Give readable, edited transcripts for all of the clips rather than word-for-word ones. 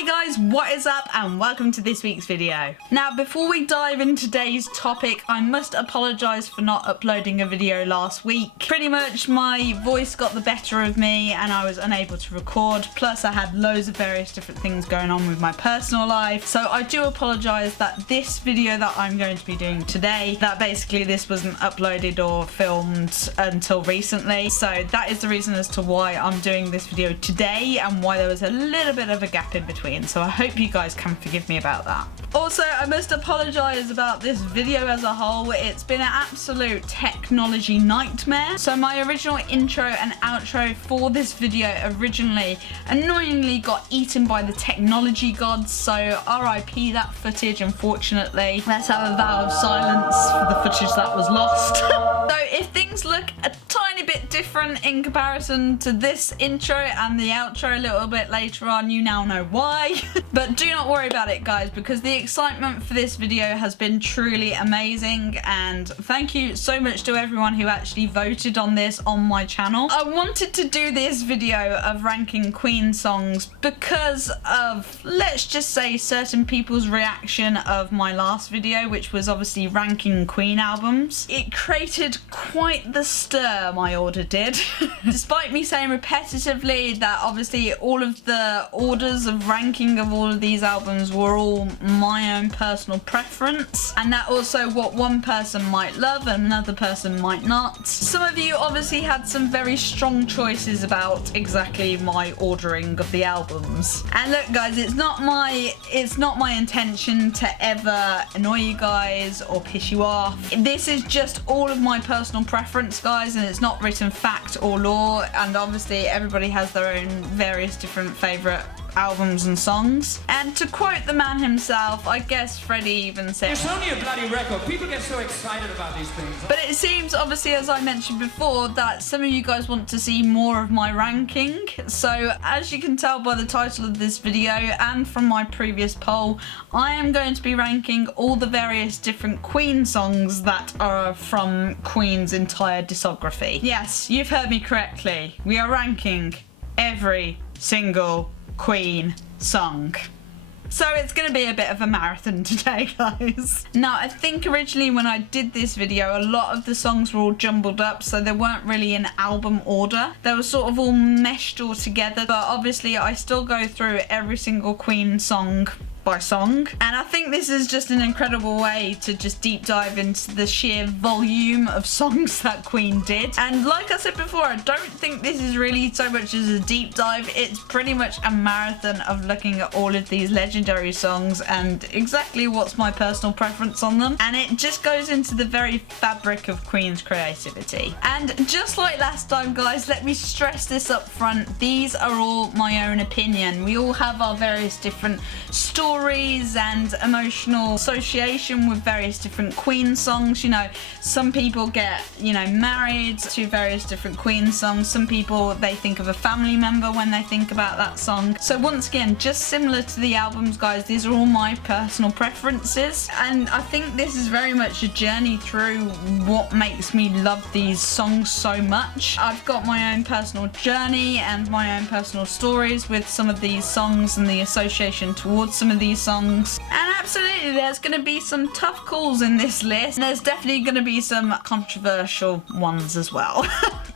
Hey guys, what is up and welcome to this week's video. Now before we dive into today's topic, I must apologise for not uploading a video last week. Pretty much my voice got the better of me and I was unable to record, plus I had loads of various different things going on with my personal life. So I do apologise that this video that I'm going to be doing today, that basically this wasn't uploaded or filmed until recently. So that is the reason as to why I'm doing this video today and why there was a little bit of a gap in between. So I hope you guys can forgive me about that. Also, I must apologise about this video as a whole. It's been an absolute technology nightmare. So my original intro and outro for this video originally annoyingly got eaten by the technology gods. So RIP that footage, unfortunately. Let's have a vow of silence for the footage that was lost. So if things look a tiny bit different in comparison to this intro and the outro a little bit later on, you now know why. But do not worry about it, guys, because the excitement for this video has been truly amazing, and thank you so much to everyone who actually voted on this on my channel. I wanted to do this video of ranking Queen songs because of, let's just say, certain people's reaction of my last video, which was obviously ranking Queen albums. It created quite the stir, my order did. Despite me saying repetitively that obviously all of the orders of ranking of all of these albums were all my own personal preference, and that also what one person might love and another person might not. Some of you obviously had some very strong choices about exactly my ordering of the albums. And look guys, it's not my intention to ever annoy you guys or piss you off. This is just all of my personal preference, guys, and it's not written fact or law, and obviously everybody has their own various different favourite albums and songs. And to quote the man himself, I guess Freddie even said, "It's only a bloody record. People get so excited about these things." But it seems, obviously, as I mentioned before, that some of you guys want to see more of my ranking. So as you can tell by the title of this video and from my previous poll, I am going to be ranking all the various different Queen songs that are from Queen's entire discography. Yes, you've heard me correctly. We are ranking every single Queen song. So it's going to be a bit of a marathon today, guys. Now, I think originally when I did this video, a lot of the songs were all jumbled up, so they weren't really in album order. They were sort of all meshed all together, but obviously I still go through every single Queen song by song, and I think this is just an incredible way to just deep dive into the sheer volume of songs that Queen did. And like I said before, I don't think this is really so much as a deep dive. It's pretty much a marathon of looking at all of these legendary songs and exactly what's my personal preference on them, and it just goes into the very fabric of Queen's creativity. And just like last time, guys, let me stress this up front, these are all my own opinion. We all have our various different stories and emotional association with various different Queen songs. You know, some people get, you know, married to various different Queen songs. Some people, they think of a family member when they think about that song. So once again, just similar to the albums, guys, these are all my personal preferences, and I think this is very much a journey through what makes me love these songs so much. I've got my own personal journey and my own personal stories with some of these songs and the association towards some of these songs, and absolutely there's going to be some tough calls in this list, and there's definitely going to be some controversial ones as well.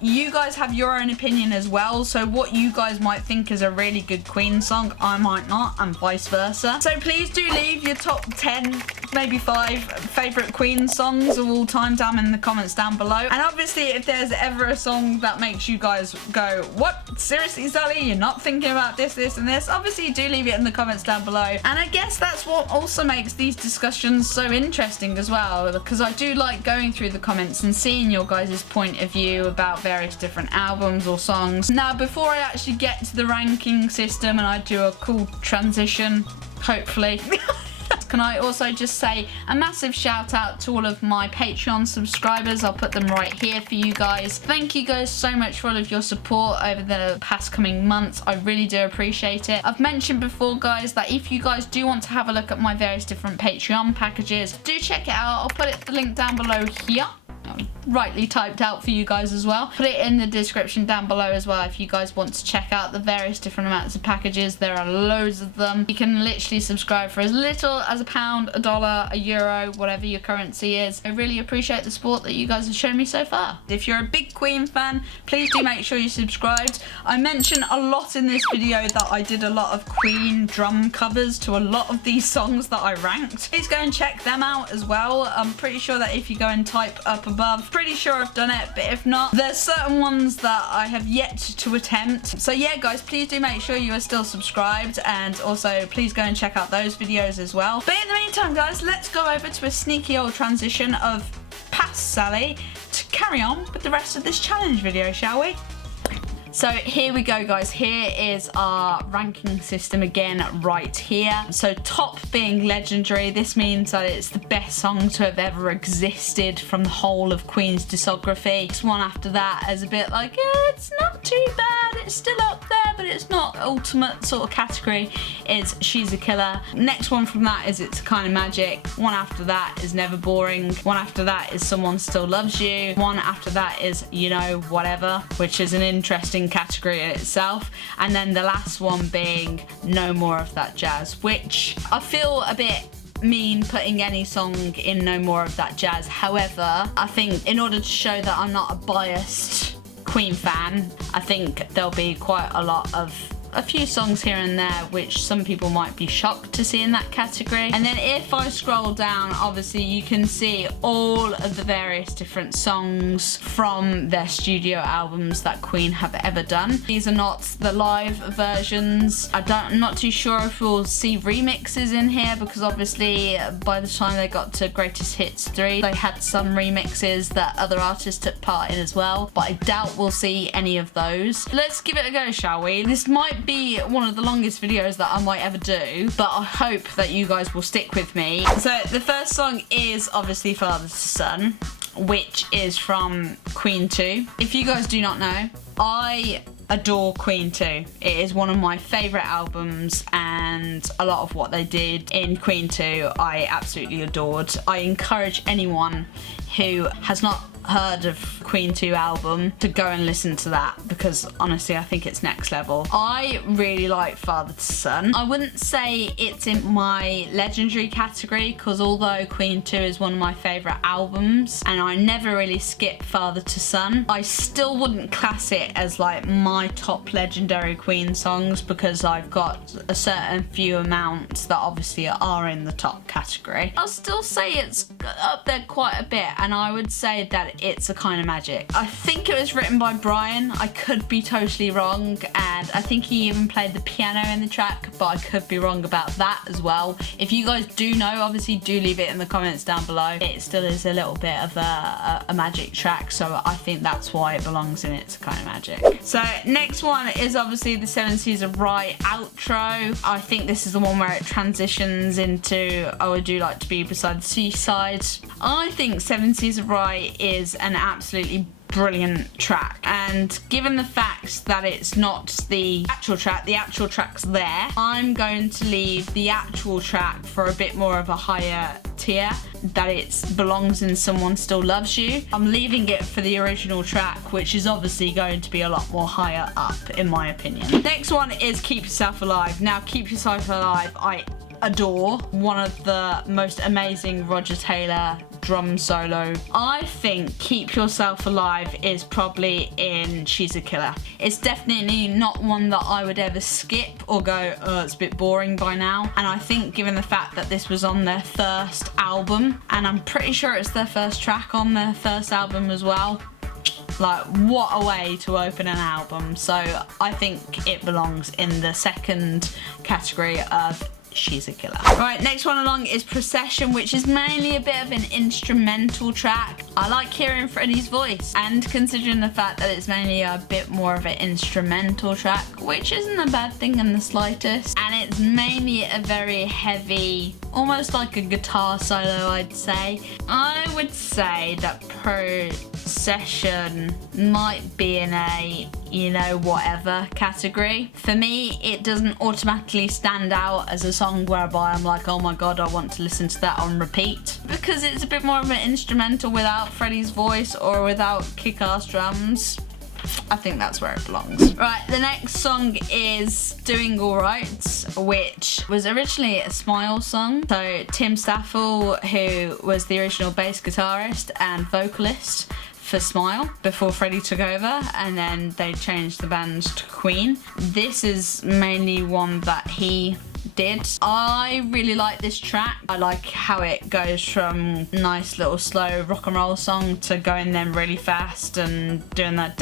You guys have your own opinion as well, so what you guys might think is a really good Queen song, I might not, and vice versa. So please do leave your top 10, maybe 5 favourite Queen songs of all time down in the comments down below. And obviously if there's ever a song that makes you guys go, what, seriously Sally, you're not thinking about this and this, obviously do leave it in the comments down below. And I guess that's what also makes these discussions so interesting as well, because I do like going through the comments and seeing your guys' point of view about various different albums or songs. Now, before I actually get to the ranking system and I do a cool transition, hopefully, can I also just say a massive shout out to all of my Patreon subscribers. I'll put them right here for you guys. Thank you guys so much for all of your support over the past coming months. I really do appreciate it. I've mentioned before, guys, that if you guys do want to have a look at my various different Patreon packages, do check it out. I'll put the link down below here. rightly typed out for you guys as well. Put it in the description down below as well if you guys want to check out the various different amounts of packages. There are loads of them. You can literally subscribe for as little as £1, $1, €1, whatever your currency is. I really appreciate the support that you guys have shown me so far. If you're a big Queen fan, please do make sure you subscribed. I mentioned a lot in this video that I did a lot of Queen drum covers to a lot of these songs that I ranked. Please go and check them out as well. I'm pretty sure that if you go and type up above, pretty sure I've done it, but if not, there's certain ones that I have yet to attempt. So yeah guys, please do make sure you are still subscribed, and also please go and check out those videos as well. But in the meantime guys, let's go over to a sneaky old transition of past Sally to carry on with the rest of this challenge video, shall we? So here we go guys, here is our ranking system again right here. So top being legendary, this means that it's the best song to have ever existed from the whole of Queen's discography. This one after that is a bit like, yeah, it's not too bad, it's still up there, but it's not ultimate sort of category, is She's a Killer. Next one from that is It's a Kind of Magic. One after that is Never Boring. One after that is Someone Still Loves You. One after that is You Know Whatever, which is an interesting category in itself, and then the last one being No More of That Jazz, which I feel a bit mean putting any song in No More of That Jazz. However, I think in order to show that I'm not a biased Queen fan, I think there'll be quite a few songs here and there which some people might be shocked to see in that category. And then if I scroll down, obviously you can see all of the various different songs from their studio albums that Queen have ever done. These are not the live versions. I'm not too sure if we'll see remixes in here, because obviously by the time they got to Greatest Hits 3 they had some remixes that other artists took part in as well, but I doubt we'll see any of those. Let's give it a go, shall we? This might be one of the longest videos that I might ever do, but I hope that you guys will stick with me. So the first song is obviously Father to Son, which is from Queen 2. If you guys do not know, I adore Queen 2. It is one of my favourite albums, and a lot of what they did in Queen 2 I absolutely adored. I encourage anyone who has not heard of Queen 2 album to go and listen to that, because honestly I think it's next level. I really like Father to Son. I wouldn't say it's in my legendary category, because although Queen 2 is one of my favourite albums and I never really skip Father to Son, I still wouldn't class it as like my top legendary Queen songs, because I've got a certain few amounts that obviously are in the top category. I'll still say it's up there quite a bit, and I would say that It's a Kind of Magic. I think it was written by Brian. I could be totally wrong, and I think he even played the piano in the track, but I could be wrong about that as well. If you guys do know, obviously do leave it in the comments down below. It still is a little bit of a magic track, so I think that's why it belongs in It's a Kind of Magic. So next one is obviously the Seven Seas of Rye outro. I think this is the one where it transitions into Oh I Do Like to Be Beside the Seaside. I think Seven Seas of Rye is an absolutely brilliant track, and given the fact that it's not the actual track's there, I'm going to leave the actual track for a bit more of a higher tier, that it belongs in Someone Still Loves You. I'm leaving it for the original track, which is obviously going to be a lot more higher up in my opinion. Next one is Keep Yourself Alive. Now Keep Yourself Alive I adore. One of the most amazing Roger Taylor drum solo. I think Keep Yourself Alive is probably in She's a Killer. It's definitely not one that I would ever skip or go, oh, it's a bit boring by now. And I think given the fact that this was on their first album, and I'm pretty sure it's their first track on their first album as well, like what a way to open an album. So I think it belongs in the second category of She's a Killer. Right, next one along is Procession, which is mainly a bit of an instrumental track. I like hearing Freddie's voice, and considering the fact that it's mainly a bit more of an instrumental track, which isn't a bad thing in the slightest, and it's mainly a very heavy, almost like a guitar solo, I'd say. I would say that Procession might be in a you know, whatever category. For me, it doesn't automatically stand out as a song whereby I'm like, oh my god, I want to listen to that on repeat, because it's a bit more of an instrumental without Freddie's voice or without kick-ass drums. I think that's where it belongs. Right, the next song is Doing Alright, which was originally a Smile song. So Tim Staffel, who was the original bass guitarist and vocalist for Smile before Freddie took over, and then they changed the band to Queen. This is mainly one that he did. I really like this track. I like how it goes from nice little slow rock and roll song to going then really fast and doing that.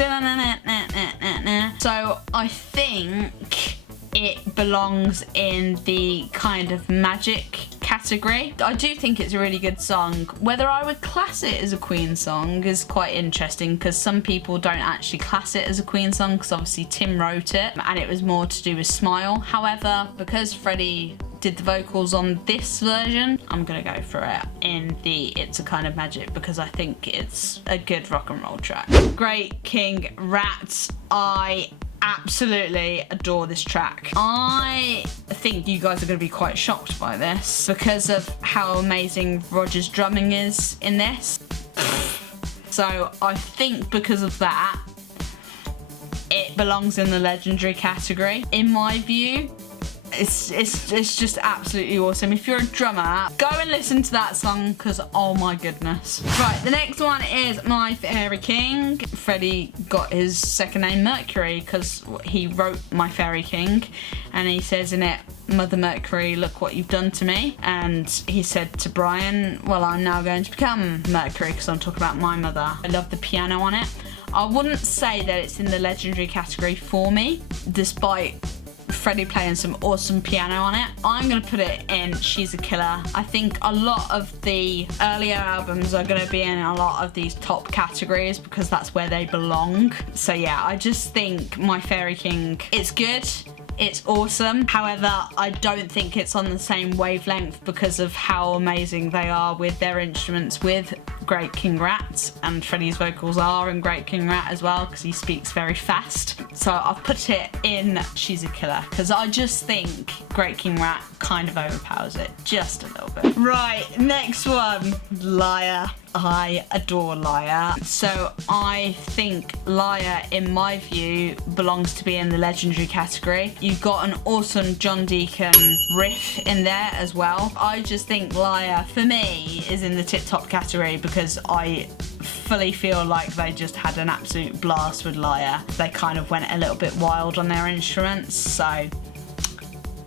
So I think it belongs in the kind of magic category. I do think it's a really good song. Whether I would class it as a Queen song is quite interesting, because some people don't actually class it as a Queen song, because obviously Tim wrote it and it was more to do with Smile. However, because Freddie did the vocals on this version, I'm gonna go for it in the It's a Kind of Magic, because I think it's a good rock and roll track. Great King Rat. I absolutely adore this track. I think you guys are going to be quite shocked by this because of how amazing Roger's drumming is in this. So I think because of that, it belongs in the legendary category. In my view, it's just absolutely awesome. If you're a drummer, go and listen to that song, because oh my goodness. Right, the next one is My Fairy King. Freddie got his second name Mercury because he wrote My Fairy King, and he says in it, Mother Mercury, look what you've done to me. And he said to Brian, well, I'm now going to become Mercury because I'm talking about my mother. I love the piano on it. I wouldn't say that it's in the legendary category for me, despite Freddie playing some awesome piano on it. I'm gonna put it in She's a Killer. I think a lot of the earlier albums are gonna be in a lot of these top categories because that's where they belong. So yeah, I just think My Fairy King, it's good, it's awesome. However, I don't think it's on the same wavelength because of how amazing they are with their instruments with Great King Rat, and Freddie's vocals are in Great King Rat as well because he speaks very fast. So I've put it in She's a Killer because I just think Great King Rat kind of overpowers it just a little bit. Right, next one, Liar. I adore Liar. So I think Liar, in my view, belongs to be in the legendary category. You've got an awesome John Deacon riff in there as well. I just think Liar, for me, is in the tip-top category because I fully feel like they just had an absolute blast with Liar. They kind of went a little bit wild on their instruments, so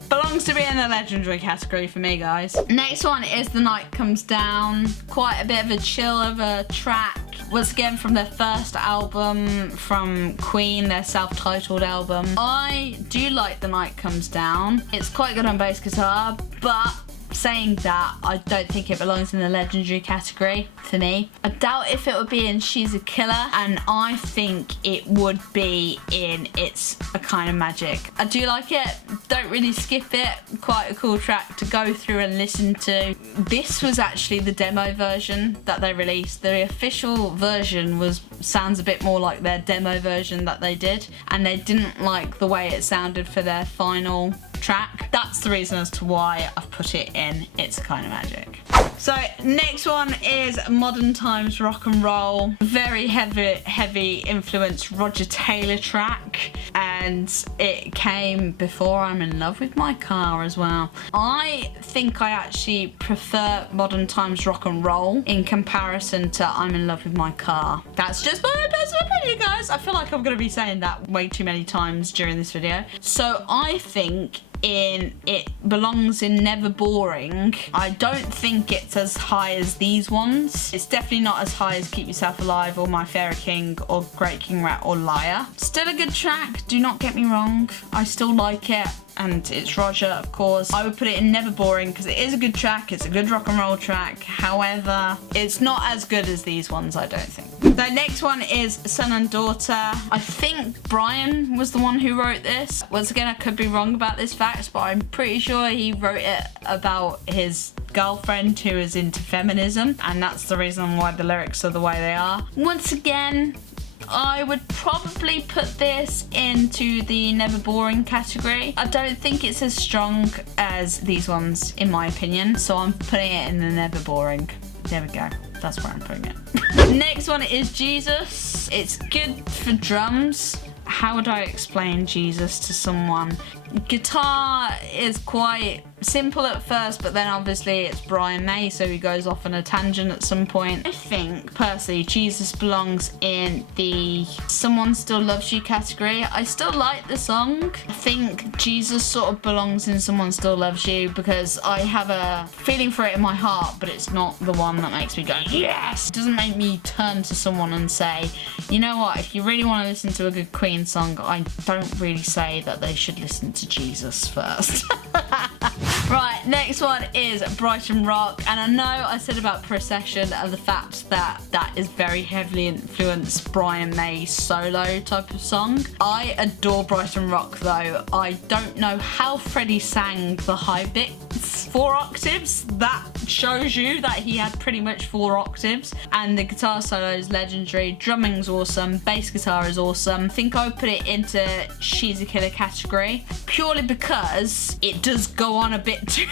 belongs to be in the legendary category for me, guys. Next one is The Night Comes Down. Quite a bit of a chill of a track. Once again from their first album from Queen, their self-titled album. I do like The Night Comes Down. It's quite good on bass guitar, but saying that, I don't think it belongs in the legendary category for me. I doubt if it would be in She's a Killer, and I think it would be in It's a Kind of Magic. I do like it, don't really skip it. Quite a cool track to go through and listen to. This was actually the demo version that they released. The official version sounds a bit more like their demo version that they did, and they didn't like the way it sounded for their final track. That's the reason as to why I've put it in It's a Kind of Magic. So next one is Modern Times Rock and Roll. Very heavy influence Roger Taylor track, and it came before I'm in Love with My Car as well. I think I actually prefer Modern Times Rock and Roll in comparison to I'm in Love with My Car. That's just my personal opinion, guys. I feel like I'm going to be saying that way too many times during this video. So I think it belongs in Never Boring. I don't think it's as high as these ones. It's definitely not as high as Keep Yourself Alive or My Fairy King or Great King Rat or Liar. Still a good track, do not get me wrong. I still like it, and it's Roger, of course. I would put it in Never Boring because it is a good track, it's a good rock and roll track. However, it's not as good as these ones, I don't think. The next one is Son and Daughter. I think Brian was the one who wrote this. Once again, I could be wrong about this fact, but I'm pretty sure he wrote it about his girlfriend who is into feminism, and that's the reason why the lyrics are the way they are. Once again, I would probably put this into the never boring category. I don't think it's as strong as these ones, in my opinion, so I'm putting it in the never boring. There we go. That's where I'm putting it. Next one is Jesus. It's good for drums. How would I explain Jesus to someone? Guitar is quite simple at first, but then obviously it's Brian May, so he goes off on a tangent at some point. I think personally Jesus belongs in the Someone Still Loves You category. I still like the song. I think Jesus sort of belongs in Someone Still Loves You because I have a feeling for it in my heart, but it's not the one that makes me go yes. It doesn't make me turn to someone and say, you know what, if you really want to listen to a good Queen song, I don't really say that they should listen to Jesus first. Right, next one is Brighton Rock, and I know I said about Procession and the fact that that is very heavily influenced Brian May's solo type of song. I adore Brighton Rock though. I don't know how Freddie sang the high bits, 4 octaves. That shows you that he had pretty much 4 octaves, and the guitar solo is legendary, drumming's awesome, bass guitar is awesome. I think I would put it into She's a Killer category, purely because it does go on a bit too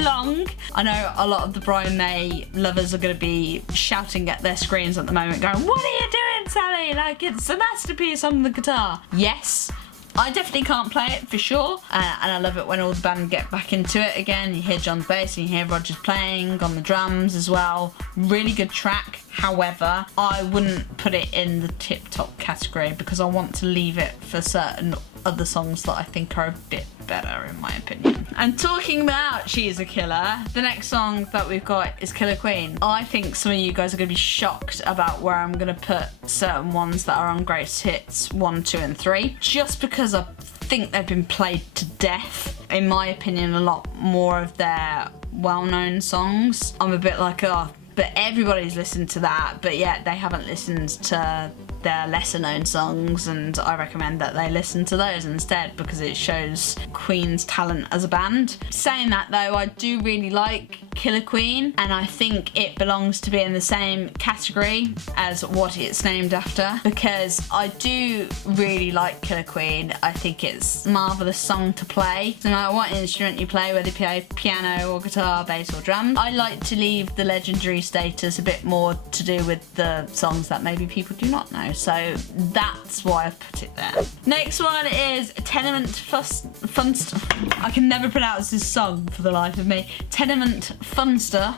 long. I know a lot of the Brian May lovers are going to be shouting at their screens at the moment going, what are you doing, Sally? Like, it's a masterpiece on the guitar. Yes, I definitely can't play it for sure, and I love it when all the band get back into it again. You hear John's bass and you hear Roger's playing on the drums as well. Really good track. However, I wouldn't put it in the tip-top category because I want to leave it for certain other songs that I think are a bit better in my opinion. And talking about She's a Killer, the next song that we've got is Killer Queen. I think some of you guys are going to be shocked about where I'm going to put certain ones that are on Greatest Hits 1, 2 and 3, just because I think they've been played to death. In my opinion, a lot more of their well-known songs, I'm a bit like, oh, but everybody's listened to that, but yet they haven't listened to their lesser known songs, and I recommend that they listen to those instead because it shows Queen's talent as a band. Saying that though, I do really like Killer Queen, and I think it belongs to be in the same category as what it's named after because I do really like Killer Queen. I think it's a marvellous song to play. No matter what instrument you play, whether you play piano or guitar, bass or drums, I like to leave the legendary status a bit more to do with the songs that maybe people do not know. So that's why I've put it there. Next one is Tenement Funster. I can never pronounce this song for the life of me. Tenement Funster.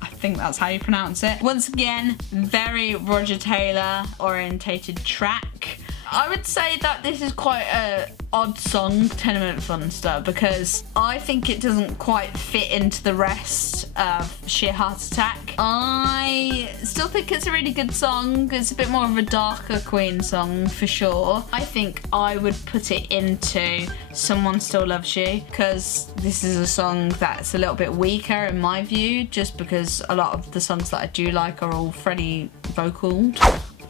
I think that's how you pronounce it. Once again, very Roger Taylor orientated track. I would say that this is quite a odd song, Tenement Funster, because I think it doesn't quite fit into the rest of Sheer Heart Attack. I still think it's a really good song. It's a bit more of a darker Queen song for sure. I think I would put it into Someone Still Loves You because this is a song that's a little bit weaker in my view, just because a lot of the songs that I do like are all Freddie vocaled.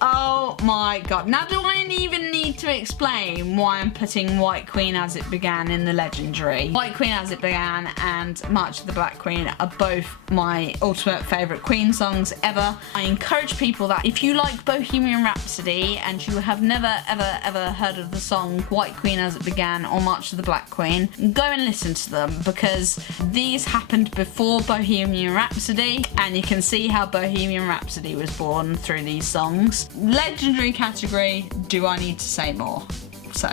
Oh my god. Now do I even need to explain why I'm putting White Queen As It Began in the legendary? White Queen As It Began and March of the Black Queen are both my ultimate favourite Queen songs ever. I encourage people that if you like Bohemian Rhapsody and you have never ever heard of the song White Queen As It Began or March of the Black Queen, go and listen to them because these happened before Bohemian Rhapsody and you can see how Bohemian Rhapsody was born through these songs. Legendary category, do I need to say more? So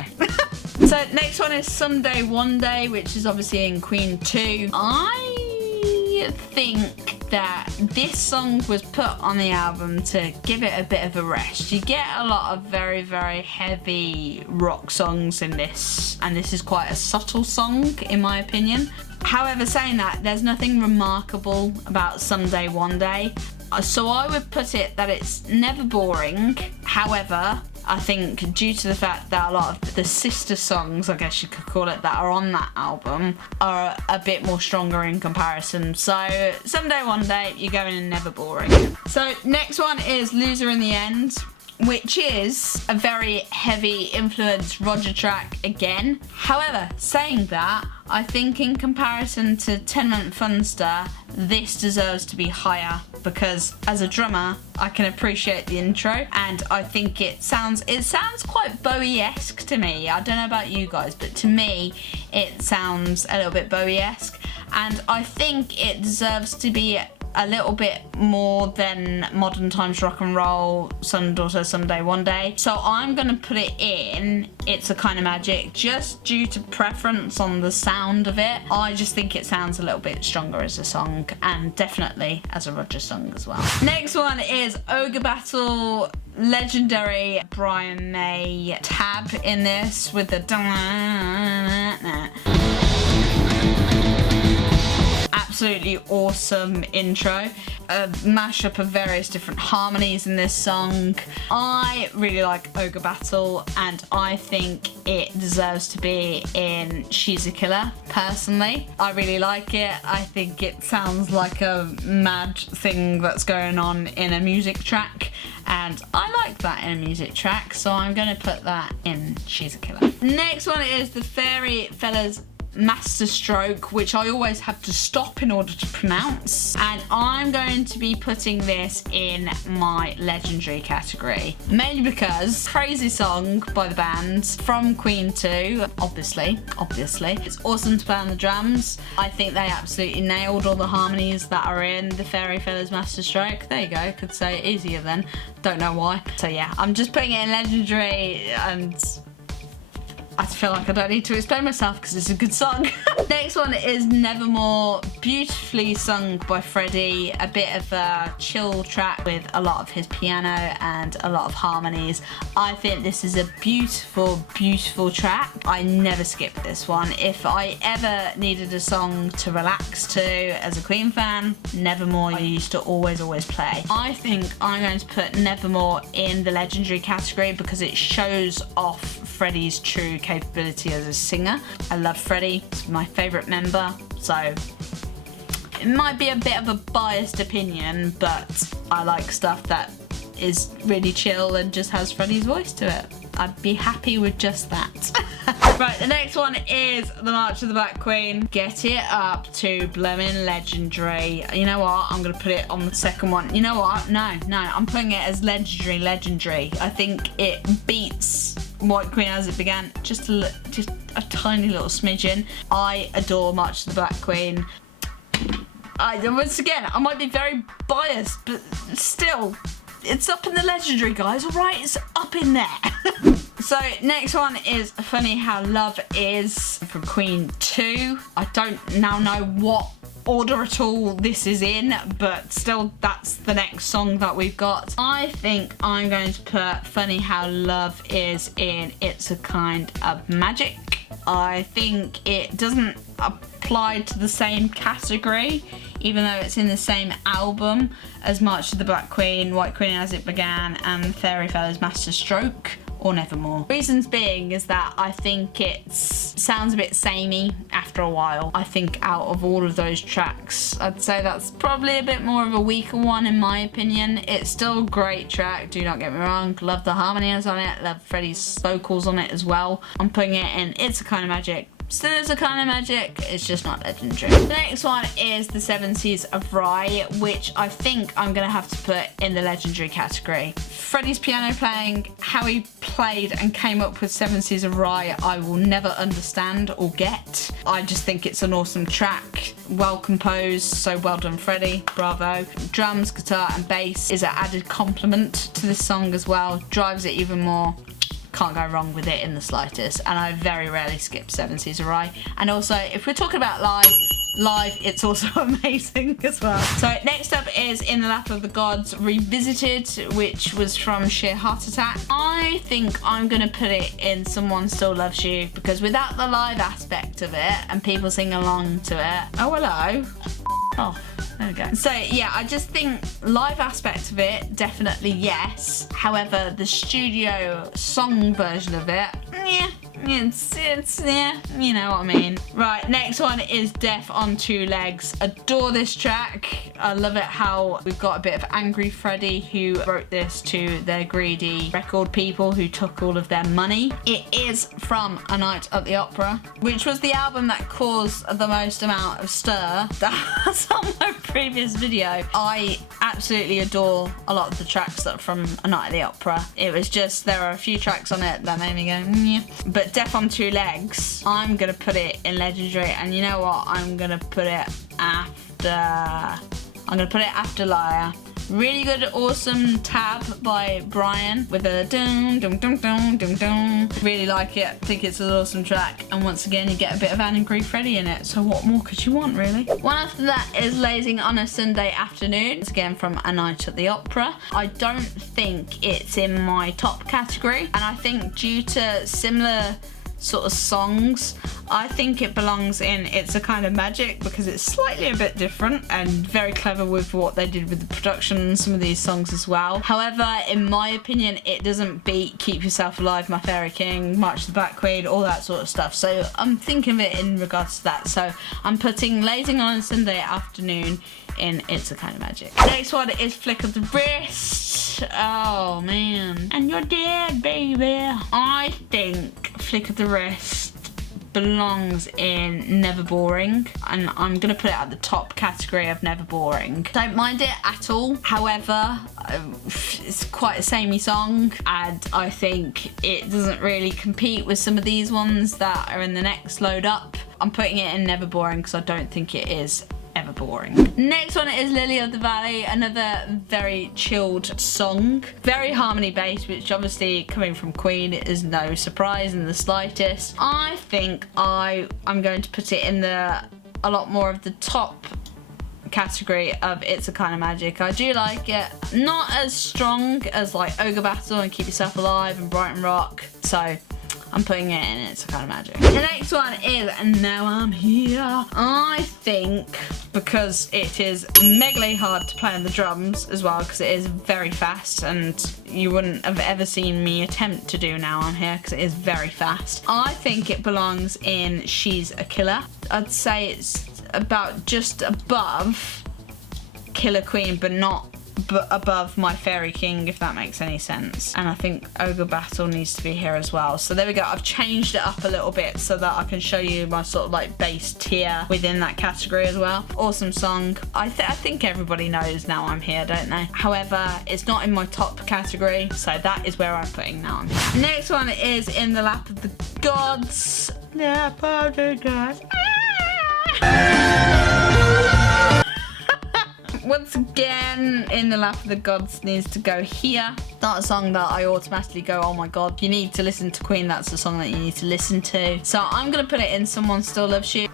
next one is Someday One Day, which is obviously in Queen 2. I think that this song was put on the album to give it a bit of a rest. You get a lot of very heavy rock songs in this, and this is quite a subtle song in my opinion. However, saying that, there's nothing remarkable about Someday One Day. So I would put it that it's never boring. However, I think due to the fact that a lot of the sister songs, I guess you could call it, that are on that album are a bit more stronger in comparison. So Someday One Day, you're going in never boring. So next one is Loser in the End. which is a very heavy influenced Roger track again. However, saying that, I think in comparison to 10 Minute Funster, this deserves to be higher because as a drummer, I can appreciate the intro and I think it sounds quite Bowie-esque to me. I don't know about you guys, but to me, it sounds a little bit Bowie-esque and I think it deserves to be a little bit more than Modern Times Rock and Roll, Son, Daughter, Someday, One Day. So I'm gonna put it in It's a Kind of Magic just due to preference on the sound of it. I just think it sounds a little bit stronger as a song and definitely as a Roger song as well. Next one is Ogre Battle, legendary Brian May tab in this with the absolutely awesome intro, a mashup of various different harmonies in this song. I really like Ogre Battle and I think it deserves to be in She's a Killer, personally. I really like it. I think it sounds like a mad thing that's going on in a music track and I like that in a music track, so I'm going to put that in She's a Killer. Next one is the Fairy Fellas Masterstroke, which I always have to stop in order to pronounce, and I'm going to be putting this in my legendary category, mainly because Crazy Song by the band from Queen 2, obviously it's awesome to play on the drums. I think they absolutely nailed all the harmonies that are in the Fairy Fellas Masterstroke. There you go, could say it easier then, don't know why. So yeah, I'm just putting it in legendary and I feel like I don't need to explain myself because it's a good song. Next one is Nevermore, beautifully sung by Freddie. A bit of a chill track with a lot of his piano and a lot of harmonies. I think this is a beautiful, beautiful track. I never skip this one. If I ever needed a song to relax to as a Queen fan, Nevermore I used to always play. I think I'm going to put Nevermore in the legendary category because it shows off Freddie's true capability as a singer. I love Freddie, he's my favourite member, so it might be a bit of a biased opinion, but I like stuff that is really chill and just has Freddie's voice to it. I'd be happy with just that. Right, the next one is The March of the Black Queen. Get it up to blooming legendary. You know what? I'm gonna put it on the second one. You know what? No, I'm putting it as legendary. I think it beats White Queen As It Began just a tiny little smidgen. I adore March of the Black Queen. Once again, I might be very biased, but still, it's up in the legendary, guys, alright? It's up in there. So, next one is Funny How Love Is from Queen 2. I don't now know what order at all this is in, but still, that's the next song that we've got. I think I'm going to put Funny How Love Is in It's a Kind of Magic. I think it doesn't apply to the same category, even though it's in the same album as March of the Black Queen, White Queen As It Began, and Fairy Fellas Masterstroke, or Nevermore. Reasons being is that I think it sounds a bit samey after a while. I think out of all of those tracks, I'd say that's probably a bit more of a weaker one in my opinion. It's still a great track, do not get me wrong. Love the harmonies on it, love Freddie's vocals on it as well. I'm putting it in It's a Kind of Magic. Still is a kind of magic, it's just not legendary. The next one is The Seven Seas of Rye, which I think I'm gonna have to put in the legendary category. Freddie's piano playing, how he played and came up with Seven Seas of Rye, I will never understand or get. I just think it's an awesome track, well composed, so well done Freddie, bravo. Drums, guitar and bass is an added compliment to this song as well, drives it even more. Can't go wrong with it in the slightest, and I very rarely skip Seven Seas of Rye. And also, if we're talking about live, it's also amazing as well. So next up is In the Lap of the Gods Revisited, which was from Sheer Heart Attack. I think I'm gonna put it in Someone Still Loves You, because without the live aspect of it and people sing along to it, oh hello, oh, there we go. So yeah, I just think live aspect of it, definitely yes. However, the studio song version of it, It's yeah, you know what I mean. Right, next one is Death on Two Legs. Adore this track. I love it how we've got a bit of Angry Freddy who wrote this to their greedy record people who took all of their money. It is from A Night at the Opera, which was the album that caused the most amount of stir. That's on my previous video. I absolutely adore a lot of the tracks that are from A Night at the Opera. It was just, there are a few tracks on it that made me go, yeah. But Death on Two Legs, I'm gonna put it in legendary, and you know what? I'm gonna put it after Liar. Really good, awesome tab by Brian with a dum dum dum dum dum dum. Really like it. I think it's an awesome track. And once again, you get a bit of Angry Freddy in it. So what more could you want, really? One after that is Lazing on a Sunday Afternoon. It's again from A Night at the Opera. I don't think it's in my top category. And I think due to similar sort of songs, I think it belongs in It's a Kind of Magic because it's slightly a bit different and very clever with what they did with the production and some of these songs as well. However, in my opinion, it doesn't beat Keep Yourself Alive, My Fairy King, March of the Black Queen, all that sort of stuff. So I'm thinking of it in regards to that. So I'm putting Lazing on a Sunday Afternoon in It's a Kind of Magic. Next one is Flick of the Wrist. Oh man. And You're Dead, baby. I think Flick of the Wrist belongs in Never Boring, and I'm gonna put it at the top category of Never Boring. Don't mind it at all. However, it's quite a samey song, and I think it doesn't really compete with some of these ones that are in the next load up. I'm putting it in Never Boring because I don't think it is ever boring. Next one is Lily of the Valley, another very chilled song. Very harmony based, which obviously coming from Queen is no surprise in the slightest. I think I'm going to put it in a lot more of the top category of It's a Kind of Magic. I do like it. Not as strong as like Ogre Battle and Keep Yourself Alive and Brighton Rock. So I'm putting it in It's a Kind of Magic. The next one is And Now I'm Here. I think because it is megally hard to play on the drums as well, because it is very fast, and you wouldn't have ever seen me attempt to do Now I'm Here because it is very fast. I think it belongs in She's a Killer. I'd say it's about just above Killer Queen, but not above My Fairy King, if that makes any sense. And I think Ogre Battle needs to be here as well. So there we go. I've changed it up a little bit so that I can show you my sort of like base tier within that category as well. Awesome song. I think everybody knows Now I'm Here, don't they? However, it's not in my top category, so that is where I'm putting Now I'm Here. Next one is In the Lap of the Gods. Lap of the Gods. Once again, In the Lap of the Gods needs to go here. Not a song that I automatically go, oh my god, you need to listen to Queen, that's the song that you need to listen to. So I'm going to put it in Someone Still Loves You.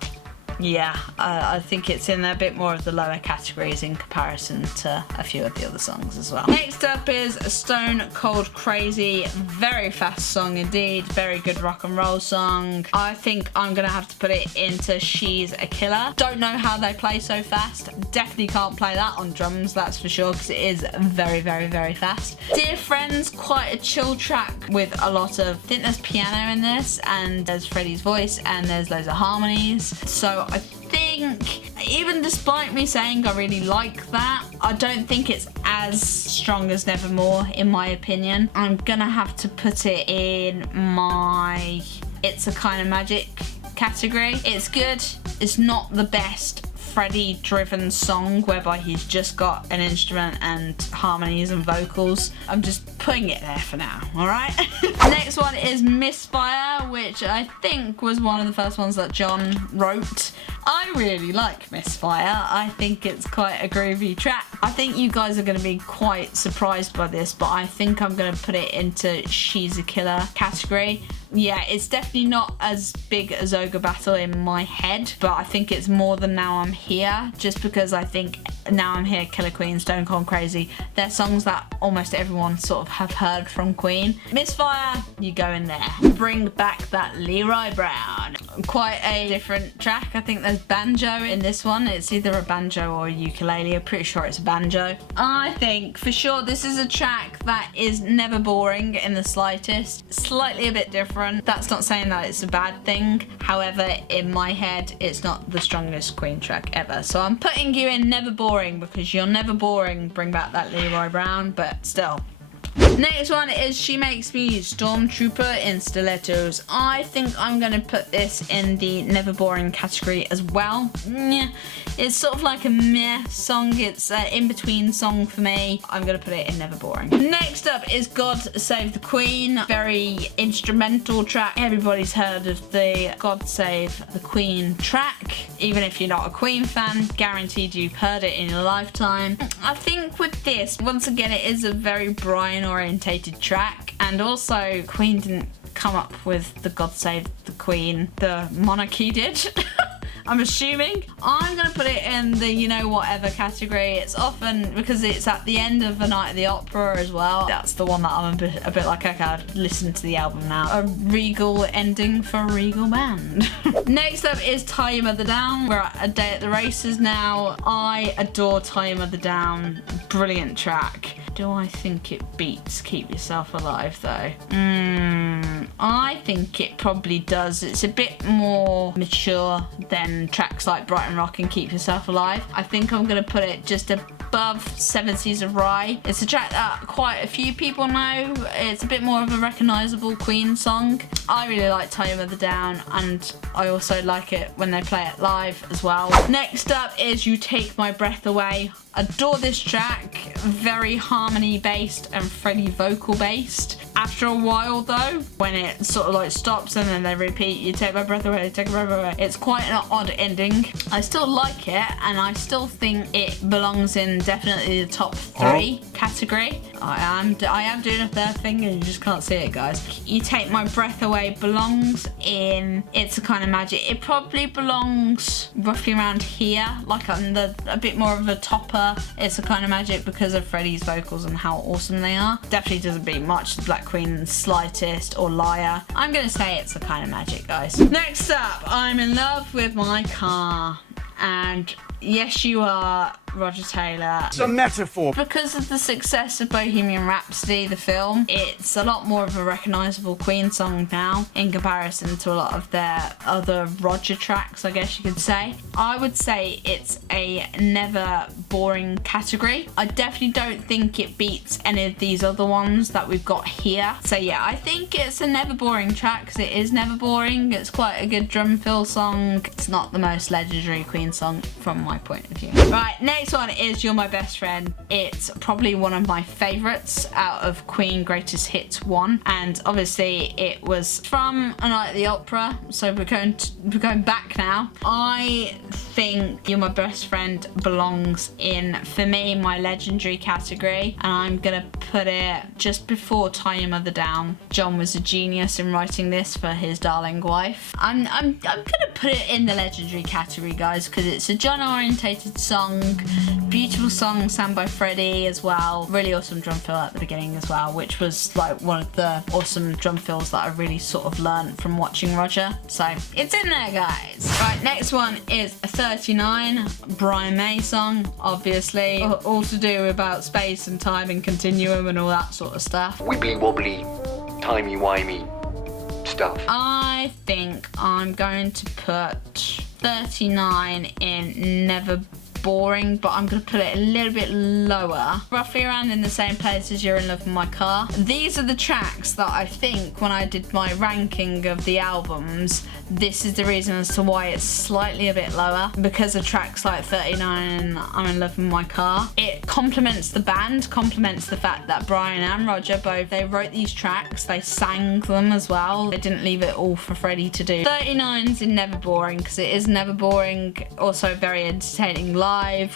Yeah, I think it's in a bit more of the lower categories in comparison to a few of the other songs as well. Next up is Stone Cold Crazy. Very fast song indeed. Very good rock and roll song. I think I'm going to have to put it into She's a Killer. Don't know how they play so fast. Definitely can't play that on drums, that's for sure, because it is very, very, very fast. Dear Friends, quite a chill track with a lot of, I think there's piano in this, and there's Freddie's voice, and there's loads of harmonies. So I think, even despite me saying I really like that, I don't think it's as strong as Nevermore, in my opinion. I'm gonna have to put it in my It's a Kind of Magic category. It's good. It's not the best Freddie driven song whereby he's just got an instrument and harmonies and vocals. I'm just putting it there for now, alright? Next one is Misfire, which I think was one of the first ones that John wrote. I really like Misfire. I think it's quite a groovy track. I think you guys are going to be quite surprised by this, but I think I'm going to put it into She's a Killer category. Yeah, it's definitely not as big as Ogre Battle in my head, but I think it's more than Now I'm Here, just because I think Now I'm Here, Killer Queen, Stone Cold Crazy, they're songs that almost everyone sort of have heard from Queen. Misfire, you go in there. Bring back that Leroy Brown. quite a different track. I think there's banjo in this one. It's either a banjo or a ukulele. I'm pretty sure it's a banjo. I think for sure this is a track that is never boring in the slightest. Slightly a bit different. That's not saying that it's a bad thing. However, in my head, it's not the strongest Queen track ever. So I'm putting you in never boring because you're never boring. Bring back that Leroy Brown, but still. Next one is She Makes Me Stormtrooper in Stilettos. I think I'm going to put this in the never boring category as well. It's sort of like a meh song. It's an in-between song for me. I'm going to put it in never boring. Next up is God Save the Queen. Very instrumental track. Everybody's heard of the God Save the Queen track. Even if you're not a Queen fan, guaranteed you've heard it in your lifetime. I think with this, once again, it is a very Brian orientated track, and also Queen didn't come up with the God Save the Queen, the monarchy did. I'm assuming. I'm gonna put it in the you know whatever category. It's often because it's at the end of a night at the opera as well. That's the one that I'm a bit like, okay, I've listened to the album now. A regal ending for a regal band. Next up is Tie Your Mother Down. We're at A Day at the Races now. I adore Tie Your Mother Down. Brilliant track. Do I think it beats Keep Yourself Alive though? I think it probably does. It's a bit more mature than tracks like Brighton Rock and Keep Yourself Alive. I think I'm going to put it just above Seven Seas of Rye. It's a track that quite a few people know. It's a bit more of a recognisable Queen song. I really like Tie Your Mother Down, and I also like it when they play it live as well. Next up is You Take My Breath Away. Adore this track. Very harmony based and Freddie vocal based. After a while though, when it sort of like stops and then they repeat, you take my breath away, take my breath away. It's quite an odd ending. I still like it, and I still think it belongs in definitely the top 3 category. I am doing a third thing and you just can't see it, guys. You Take My Breath Away belongs in It's a Kind of Magic. It probably belongs roughly around here, like on a bit more of a topper It's a Kind of Magic because of Freddie's vocals and how awesome they are. Definitely doesn't beat much the Black Queen, Slightest or Liar. I'm gonna say It's a Kind of Magic, guys. Next up, I'm in love with my car. And yes, you are, Roger Taylor. It's a metaphor. Because of the success of Bohemian Rhapsody, the film, it's a lot more of a recognisable Queen song now in comparison to a lot of their other Roger tracks, I guess you could say. I would say it's a never boring category. I definitely don't think it beats any of these other ones that we've got here. So yeah, I think it's a never boring track because it is never boring. It's quite a good drum fill song. It's not the most legendary Queen song from my point of view. Right, next one is You're My Best Friend. It's probably one of my favourites out of Queen Greatest Hits 1, and obviously it was from A Night at the Opera, so we're going back now. I think You're My Best Friend belongs in, for me, my legendary category, and I'm gonna put it just before Tie Your Mother Down. John was a genius in writing this for his darling wife. I'm gonna put it in the legendary category, guys, because it's a John orientated song, beautiful song sang by Freddie as well. Really awesome drum fill at the beginning as well, which was like one of the awesome drum fills that I really sort of learned from watching Roger. So it's in there, guys. Right, next one is 39, Brian May song, obviously. All to do about space and time and continuum and all that sort of stuff. Wibbly wobbly, timey-wimey stuff. I think I'm going to put 39 in never boring, but I'm going to put it a little bit lower, roughly around in the same place as You're in Love with My Car. These are the tracks that I think when I did my ranking of the albums, this is the reason as to why it's slightly a bit lower, because of tracks like 39 and I'm in Love with My Car. It complements the band, complements the fact that Brian and Roger both, they wrote these tracks, they sang them as well. They didn't leave it all for Freddie to do. 39's in never boring because it is never boring, also very entertaining live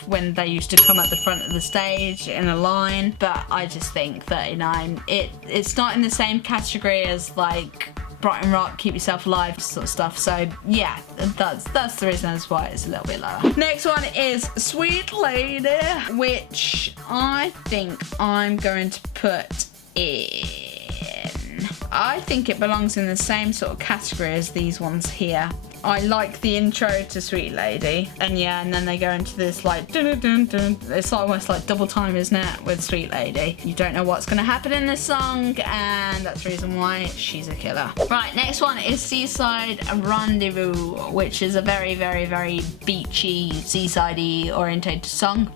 when they used to come at the front of the stage in a line, but I just think 39, it's not in the same category as like Brighton Rock, Keep Yourself Alive sort of stuff. So yeah, that's the reason as why it's a little bit lower. Next one is Sweet Lady, which I think I'm going to put in, I think it belongs in the same sort of category as these ones here. I like the intro to Sweet Lady, and yeah, and then they go into this like dun dun dun. It's almost like double time, isn't it, with Sweet Lady? You don't know what's going to happen in this song, and that's the reason why she's a killer. Right, next one is Seaside Rendezvous, which is a very, very, very beachy, seaside-y orientated song.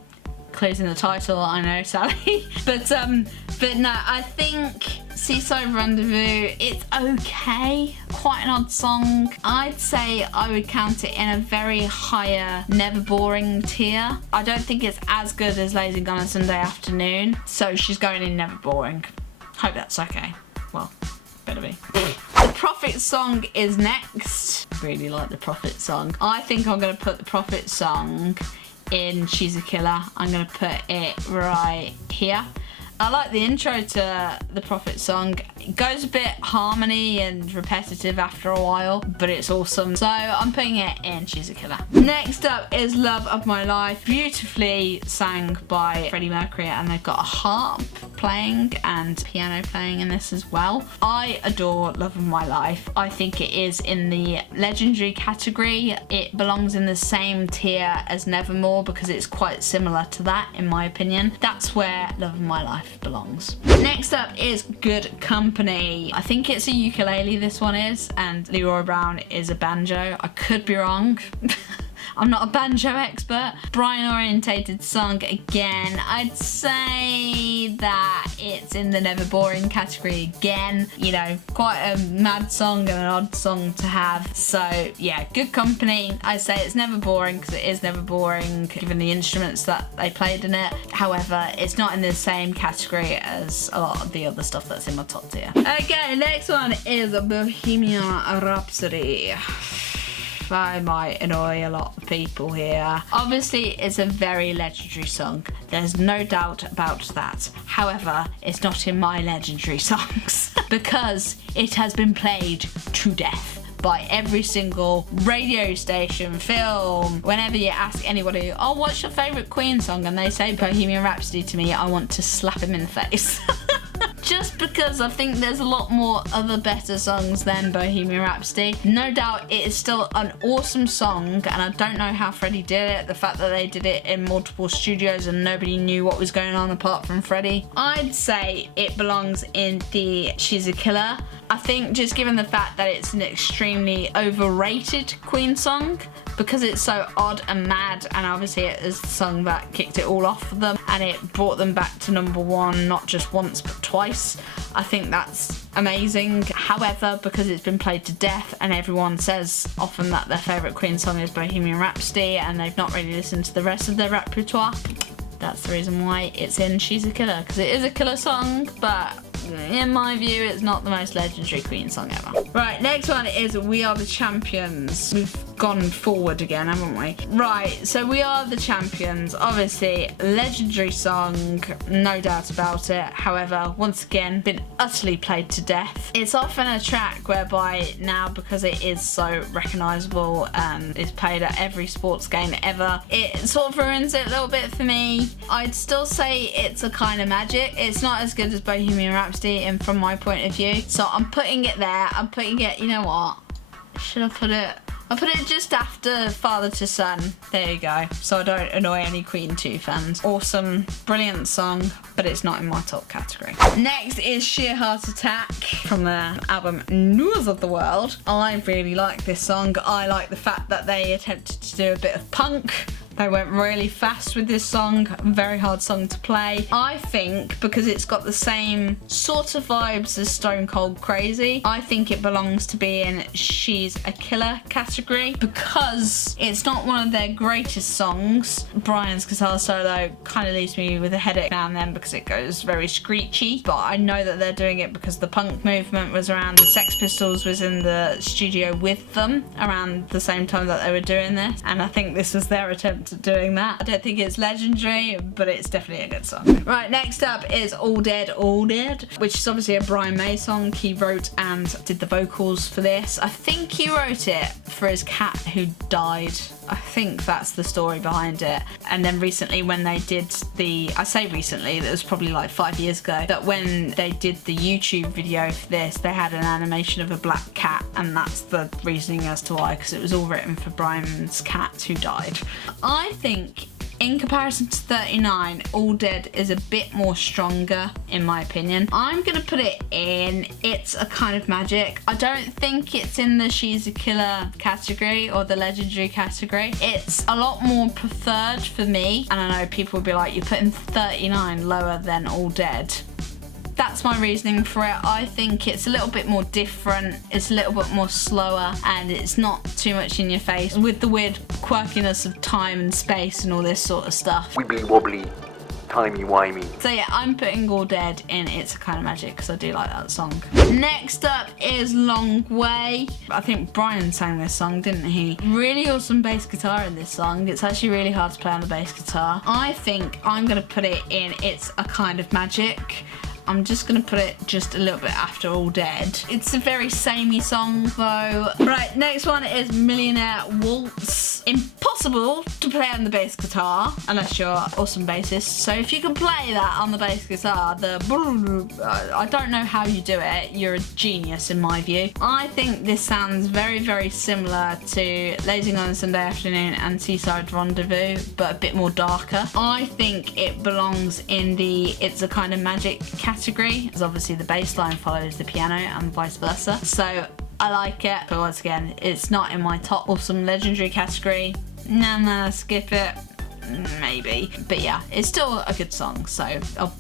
Clues in the title, I know, Sally. but no, I think Seaside Rendezvous, it's okay. Quite an odd song. I'd say I would count it in a very higher, never boring tier. I don't think it's as good as Lazy on a Sunday Afternoon, so she's going in never boring. Hope that's okay. Well, better be. The Prophet song is next. Really like the Prophet song. I think I'm going to put the Prophet song in She's a Killer. I'm going to put it right here. I like the intro to the Prophet song. It goes a bit harmony and repetitive after a while, but it's awesome. So I'm putting it in She's a Killer. Next up is Love of My Life, beautifully sang by Freddie Mercury, and they've got a harp playing and piano playing in this as well. I adore Love of My Life. I think it is in the legendary category. It belongs in the same tier as Nevermore because it's quite similar to that, in my opinion. That's where Love of My Life belongs. Next up is Good Company. I think it's a ukulele, this one is, and Leroy Brown is a banjo. I could be wrong. I'm not a banjo expert. Brian orientated song again. I'd say that it's in the never boring category again. You know, quite a mad song and an odd song to have. So yeah, Good Company. I say it's never boring because it is never boring given the instruments that they played in it. However, it's not in the same category as a lot of the other stuff that's in my top tier. Okay, next one is Bohemian Rhapsody. I might annoy a lot of people here. Obviously, it's a very legendary song. There's no doubt about that. However, it's not in my legendary songs because it has been played to death by every single radio station, film. Whenever you ask anybody, oh, what's your favourite Queen song? And they say Bohemian Rhapsody to me, I want to slap him in the face. Just because I think there's a lot more other better songs than Bohemian Rhapsody. No doubt it is still an awesome song, and I don't know how Freddie did it. The fact that they did it in multiple studios and nobody knew what was going on apart from Freddie. I'd say it belongs in the She's a Killer. I think just given the fact that it's an extremely overrated Queen song, because it's so odd and mad, and obviously it is the song that kicked it all off for them and it brought them back to #1 not just once but twice. I think that's amazing. However, because it's been played to death and everyone says often that their favourite Queen song is Bohemian Rhapsody and they've not really listened to the rest of their repertoire, that's the reason why it's in She's a Killer, because it is a killer song, but in my view, it's not the most legendary Queen song ever. Right, next one is We Are the Champions. We've gone forward again, haven't we? Right, so We Are the Champions. Obviously, legendary song, no doubt about it. However, once again, been utterly played to death. It's often a track whereby now, because it is so recognisable and is played at every sports game ever, it sort of ruins it a little bit for me. I'd still say it's a kind of magic. It's not as good as Bohemian Rhapsody, and from my point of view, so I'm putting it there. I'm putting it, you know what, should I put it, I'll put it just after Father to Son. There you go, so I don't annoy any Queen 2 fans. Awesome, brilliant song, but it's not in my top category. Next is Sheer Heart Attack from the album News of the World. I really like this song. I like the fact that they attempted to do a bit of punk. They went really fast with this song, very hard song to play. I think because it's got the same sort of vibes as Stone Cold Crazy, I think it belongs to be in She's a Killer category because it's not one of their greatest songs. Brian's guitar solo kind of leaves me with a headache now and then because it goes very screechy, but I know that they're doing it because the punk movement was around. The Sex Pistols was in the studio with them around the same time that they were doing this, and I think this was their attempt at doing that. I don't think it's legendary, but it's definitely a good song. Right, next up is All Dead, All Dead, which is obviously a Brian May song. He wrote and did the vocals for this. I think he wrote it for his cat who died I think that's the story behind it. And then recently when they did I say recently, that was probably like 5 years ago, that when they did the YouTube video for this, they had an animation of a black cat, and that's the reasoning as to why, because it was all written for Brian's cat who died. I think in comparison to 39, All Dead is a bit more stronger, in my opinion. I'm gonna put it in It's a Kind of Magic. I don't think it's in the She's a Killer category or the legendary category. It's a lot more preferred for me. And I know people will be like, you're putting 39 lower than All Dead. That's my reasoning for it. I think it's a little bit more different, it's a little bit more slower, and it's not too much in your face with the weird quirkiness of time and space and all this sort of stuff. Wibbly wobbly, timey-wimey. So yeah, I'm putting All Dead in It's a Kind of Magic because I do like that song. Next up is Long Way. I think Brian sang this song, didn't he? Really awesome bass guitar in this song. It's actually really hard to play on the bass guitar. I think I'm gonna put it in It's a Kind of Magic. I'm just gonna put it just a little bit after All Dead. It's a very samey song though. Right, next one is Millionaire Waltz. Impossible to play on the bass guitar unless you're awesome bassist. So if you can play that on the bass guitar, I don't know how you do it. You're a genius in my view. I think this sounds very, very similar to Lazing on a Sunday Afternoon and Seaside Rendezvous, but a bit more darker. I think it belongs in the It's a Kind of Magic category, because obviously the bass line follows the piano and vice versa. So I like it, but once again, it's not in my top awesome legendary category. Nah, skip it. Maybe, but yeah, it's still a good song, so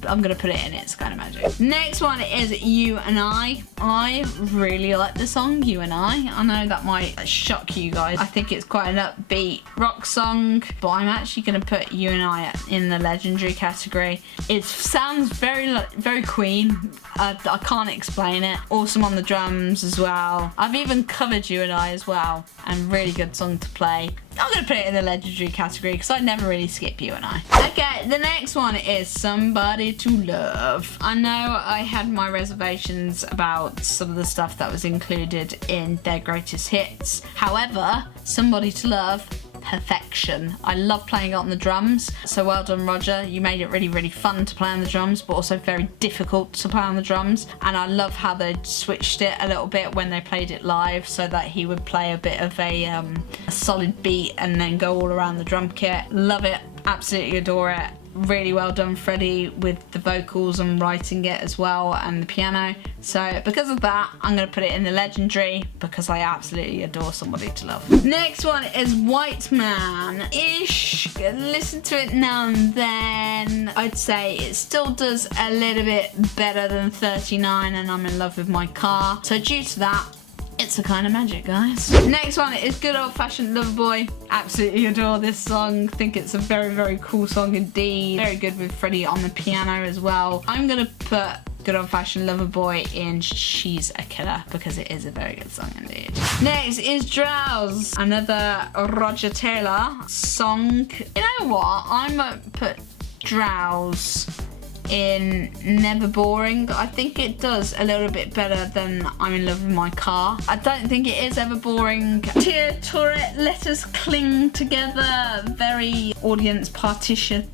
I'm gonna put it in It's Kind of Magic. Next one is You and I. I really like the song You and I know that might shock you guys. I think it's quite an upbeat rock song, but I'm actually gonna put You and I in the legendary category. It sounds very Queen. I can't explain it. Awesome on the drums as well. I've even covered You and I as well, and really good song to play. I'm gonna put it in the legendary category because I never really skip You and I. Okay, the next one is Somebody to Love. I know I had my reservations about some of the stuff that was included in their greatest hits. However, Somebody to Love, perfection. I love playing it on the drums, so well done, Roger. You made it really, really fun to play on the drums, but also very difficult to play on the drums. And I love how they switched it a little bit when they played it live, so that he would play a bit of a solid beat and then go all around the drum kit. Love it, absolutely adore it. Really well done, Freddie, with the vocals and writing it as well, and the piano. So because of that, I'm going to put it in the legendary because I absolutely adore Somebody to Love. Next one is White Man-ish. Listen to it now and then. I'd say it still does a little bit better than 39 and I'm in Love with My Car. So due to that, It's a Kind of Magic, guys. Next one is Good Old Fashioned Loverboy. Absolutely adore this song. Think it's a very, very cool song indeed. Very good with Freddie on the piano as well. I'm gonna put Good Old Fashioned Loverboy in She's a Killer because it is a very good song indeed. Next is Drowse, another Roger Taylor song. You know what? I'm gonna put Drowse in Never Boring. I think it does a little bit better than I'm in Love with My Car. I don't think it is ever boring. Tia Tourette, Let Us Cling Together. Very audience participating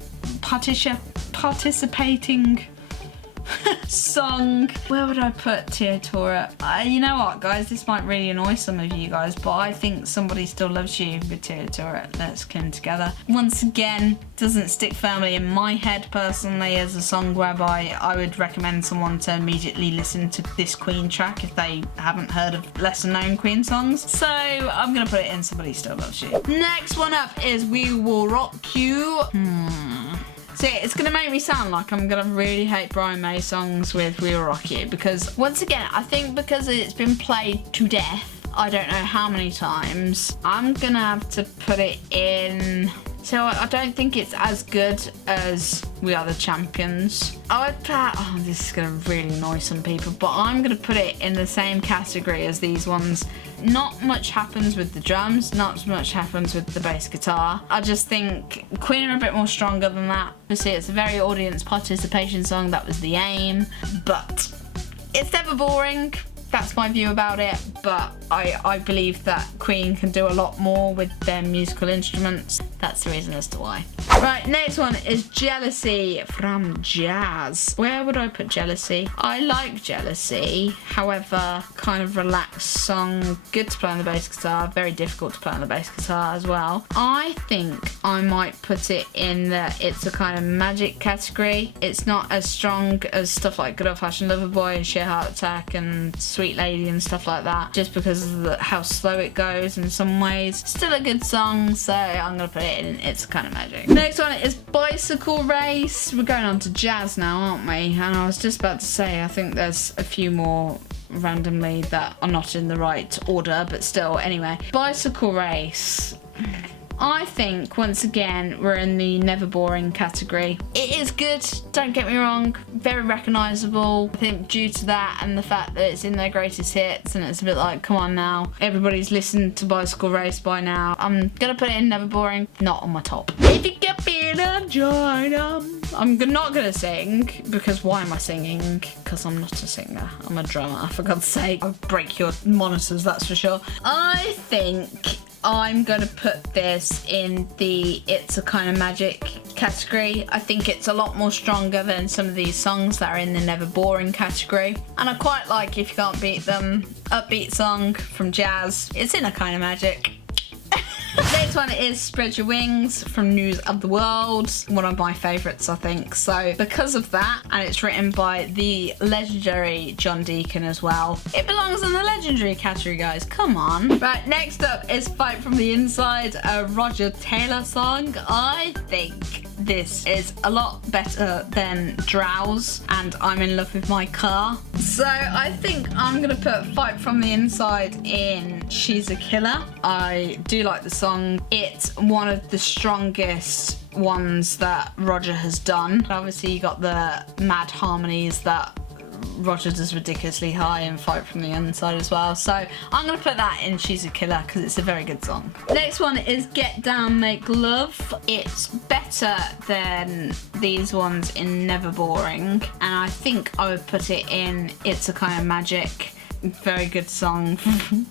song. Where would I put Tia Tourette? You know what, guys, this might really annoy some of you guys, but I think Somebody Still Loves You with Tia Tourette, Let's Cling Together. Once again, doesn't stick firmly in my head personally as a song whereby I would recommend someone to immediately listen to this Queen track if they haven't heard of lesser known Queen songs. So I'm gonna put it in Somebody Still Loves You. Next one up is We Will Rock You. So yeah, it's going to make me sound like I'm going to really hate Brian May songs with We Will Rock You because, once again, I think because it's been played to death, I don't know how many times, I'm going to have to put it in... So I don't think it's as good as We Are the Champions. I would put, oh, this is going to really annoy some people, but I'm going to put it in the same category as these ones. Not much happens with the drums, not much happens with the bass guitar. I just think Queen are a bit more stronger than that. Obviously, it's a very audience participation song, that was the aim, but it's never boring. That's my view about it, but I believe that Queen can do a lot more with their musical instruments. That's the reason as to why. Right, next one is Jealousy from Jazz. Where would I put Jealousy? I like Jealousy, however, kind of relaxed song, good to play on the bass guitar, very difficult to play on the bass guitar as well. I think I might put it in the It's a Kind of Magic category. It's not as strong as stuff like Good Old Fashioned Lover Boy and Sheer Heart Attack and Sweet Lady and stuff like that, just because of how slow it goes in some ways. Still a good song, so I'm gonna put it in It's a Kind of Magic. Next one is Bicycle Race. We're going on to jazz now, aren't we? And I was just about to say, I think there's a few more randomly that are not in the right order, but still, anyway. Bicycle Race. I think, once again, we're in the never boring category. It is good, don't get me wrong, very recognisable. I think due to that and the fact that it's in their greatest hits, and it's a bit like, come on now, everybody's listened to Bicycle Race by now. I'm gonna put it in never boring, not on my top. If you get being a join, I'm not gonna sing, because why am I singing? Because I'm not a singer, I'm a drummer, for God's sake. I'll break your monitors, that's for sure. I think I'm gonna put this in the It's a Kind of Magic category. I think it's a lot more stronger than some of these songs that are in the never boring category. And I quite like If You Can't Beat Them, upbeat song from Jazz. It's in a Kind of Magic. Next one is Spread Your Wings from News of the World. One of my favourites, I think. So because of that, and it's written by the legendary John Deacon as well, it belongs in the legendary category, guys. Come on. Right, next up is Fight From the Inside, a Roger Taylor song. I think this is a lot better than Drowse and I'm in Love With My Car. So I think I'm gonna put Fight From the Inside in She's a Killer. I do like the song. It's one of the strongest ones that Roger has done. Obviously you got the mad harmonies that Roger does ridiculously high and Fight From the Inside as well. So I'm going to put that in She's a Killer because it's a very good song. Next one is Get Down, Make Love. It's better than these ones in Never Boring. And I think I would put it in It's a Kind of Magic. Very good song.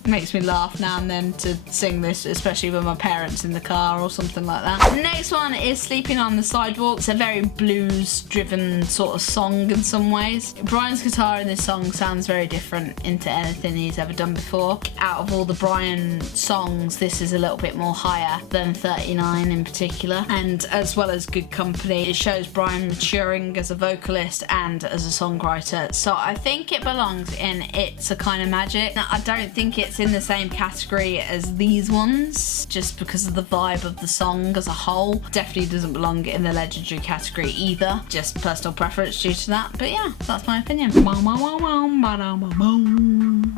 Makes me laugh now and then to sing this, especially with my parents in the car or something like that. Next one is Sleeping on the Sidewalk. It's a very blues driven sort of song in some ways. Brian's guitar in this song sounds very different into anything he's ever done before. Out of all the Brian songs, this is a little bit more higher than 39 in particular, and as well as Good Company, it shows Brian maturing as a vocalist and as a songwriter. So I think it belongs in It's a Kind of Magic. Now, I don't think it's in the same category as these ones, just because of the vibe of the song as a whole. Definitely doesn't belong in the legendary category either, just personal preference due to that. But yeah, that's my opinion.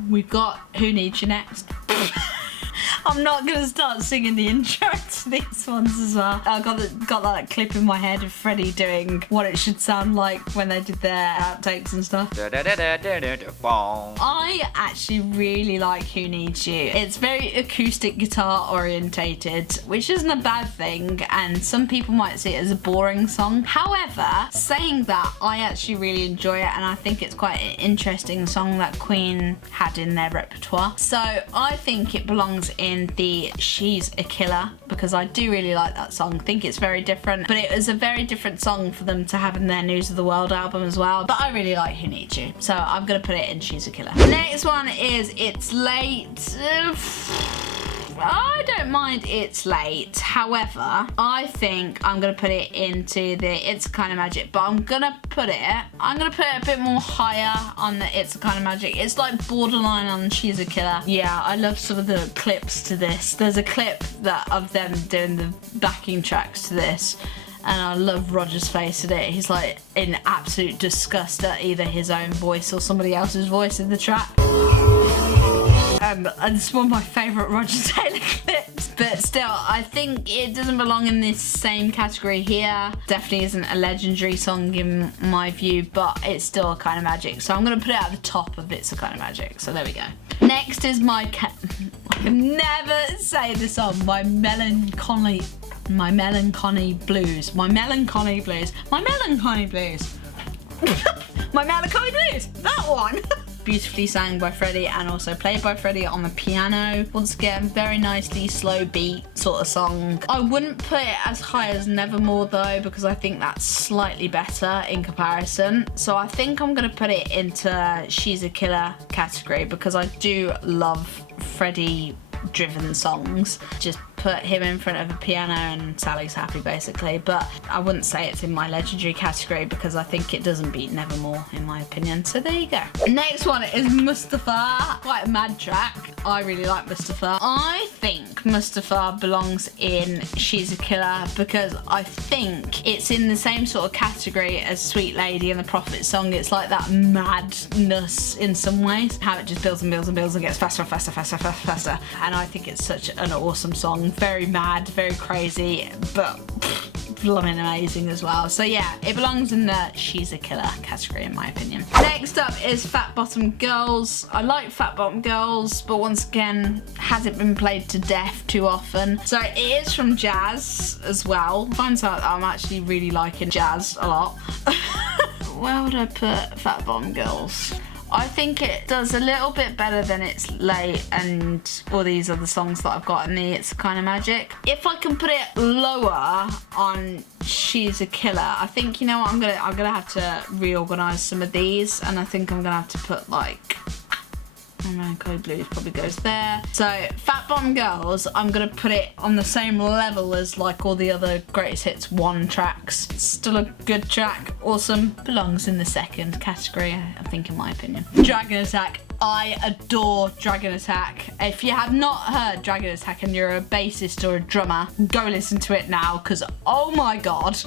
We've got Who Needs You next. I'm not gonna start singing the intro to these ones as well. I got that clip in my head of Freddie doing what it should sound like when they did their outtakes and stuff. I actually really like Who Needs You. It's very acoustic guitar orientated, which isn't a bad thing, and some people might see it as a boring song. However, saying that, I actually really enjoy it, and I think it's quite an interesting song that Queen had in their repertoire. So I think it belongs in the She's a Killer, because I do really like that song. I think it's very different, but it was a very different song for them to have in their News of the World album as well. But I really like Who Needs You, so I'm gonna put it in She's a Killer. Next one is It's Late. I don't mind It's Late. However, I think I'm going to put it into the It's a Kind of Magic, but I'm going to put it a bit more higher on the It's a Kind of Magic. It's like borderline on She's a Killer. Yeah, I love some of the clips to this. There's a clip of them doing the backing tracks to this, and I love Roger's face in it. He's like in absolute disgust at either his own voice or somebody else's voice in the track. And it's one of my favourite Roger Taylor clips. But still, I think it doesn't belong in this same category here. Definitely isn't a legendary song in my view, but it's still a Kind of Magic. So I'm going to put it at the top of It's a Kind of Magic. So there we go. Next is I can never say the song, My Melancholy Blues. My Melancholy Blues. My Melancholy Blues. That one. beautifully sang by Freddie and also played by Freddie on the piano. Once again, very nicely slow beat sort of song. I wouldn't put it as high as Nevermore though, because I think that's slightly better in comparison. So I think I'm gonna put it into She's a Killer category because I do love Freddie driven songs. Just put him in front of a piano and Sally's happy basically, but I wouldn't say it's in my legendary category because I think it doesn't beat Nevermore in my opinion. So there you go. Next one is Mustafa. Quite a mad track. I really like Mustafa. I think Mustafa belongs in She's a Killer because I think it's in the same sort of category as Sweet Lady and the Prophet song. It's like that madness in some ways, how it just builds and builds and builds and gets faster and faster, faster, faster, faster. And I think it's such an awesome song. Very mad, very crazy, but blooming amazing as well. So yeah, it belongs in the She's a Killer category in my opinion. Next up is Fat Bottom Girls. I like Fat Bottom Girls, but once again, hasn't been played to death too often. So it is from Jazz as well. Finds out that I'm actually really liking Jazz a lot. Where would I put Fat Bottom Girls? I think it does a little bit better than It's Late and all these other songs that I've got in the It's Kind of Magic. If I can put it lower on She's a Killer, I think, you know what, I'm gonna have to reorganise some of these, and I think I'm gonna have to put like, Melancholy Blues probably goes there. So Fat Bottom Girls, I'm gonna put it on the same level as like all the other Greatest Hits 1 tracks. Still a good track, awesome. Belongs in the second category, I think, in my opinion. Dragon Attack. I adore Dragon Attack. If you have not heard Dragon Attack and you're a bassist or a drummer, go listen to it now because oh my god.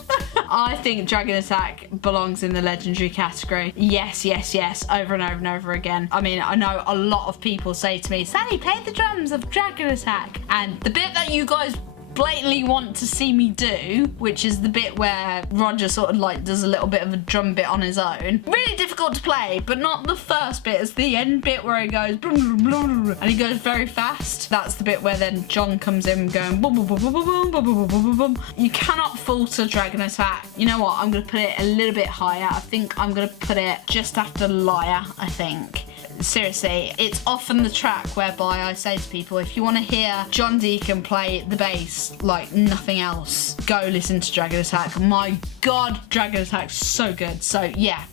I think Dragon Attack belongs in the legendary category. Yes, yes, yes, over and over and over again. I mean, I know a lot of people say to me, Sally, play the drums of Dragon Attack. And the bit that you guys blatantly want to see me do, which is the bit where Roger sort of like does a little bit of a drum bit on his own. Really difficult to play, but not the first bit. It's the end bit where he goes and he goes very fast. That's the bit where then John comes in going boom, boom, boom, boom, boom, boom, boom, boom, boom, boom. You cannot falter Dragon Attack. You know what? I'm gonna put it a little bit higher. I think I'm gonna put it just after Liar, I think. Seriously, it's often the track whereby I say to people, if you want to hear John Deacon play the bass like nothing else, go listen to Dragon Attack. My god, Dragon Attack's so good. So yeah,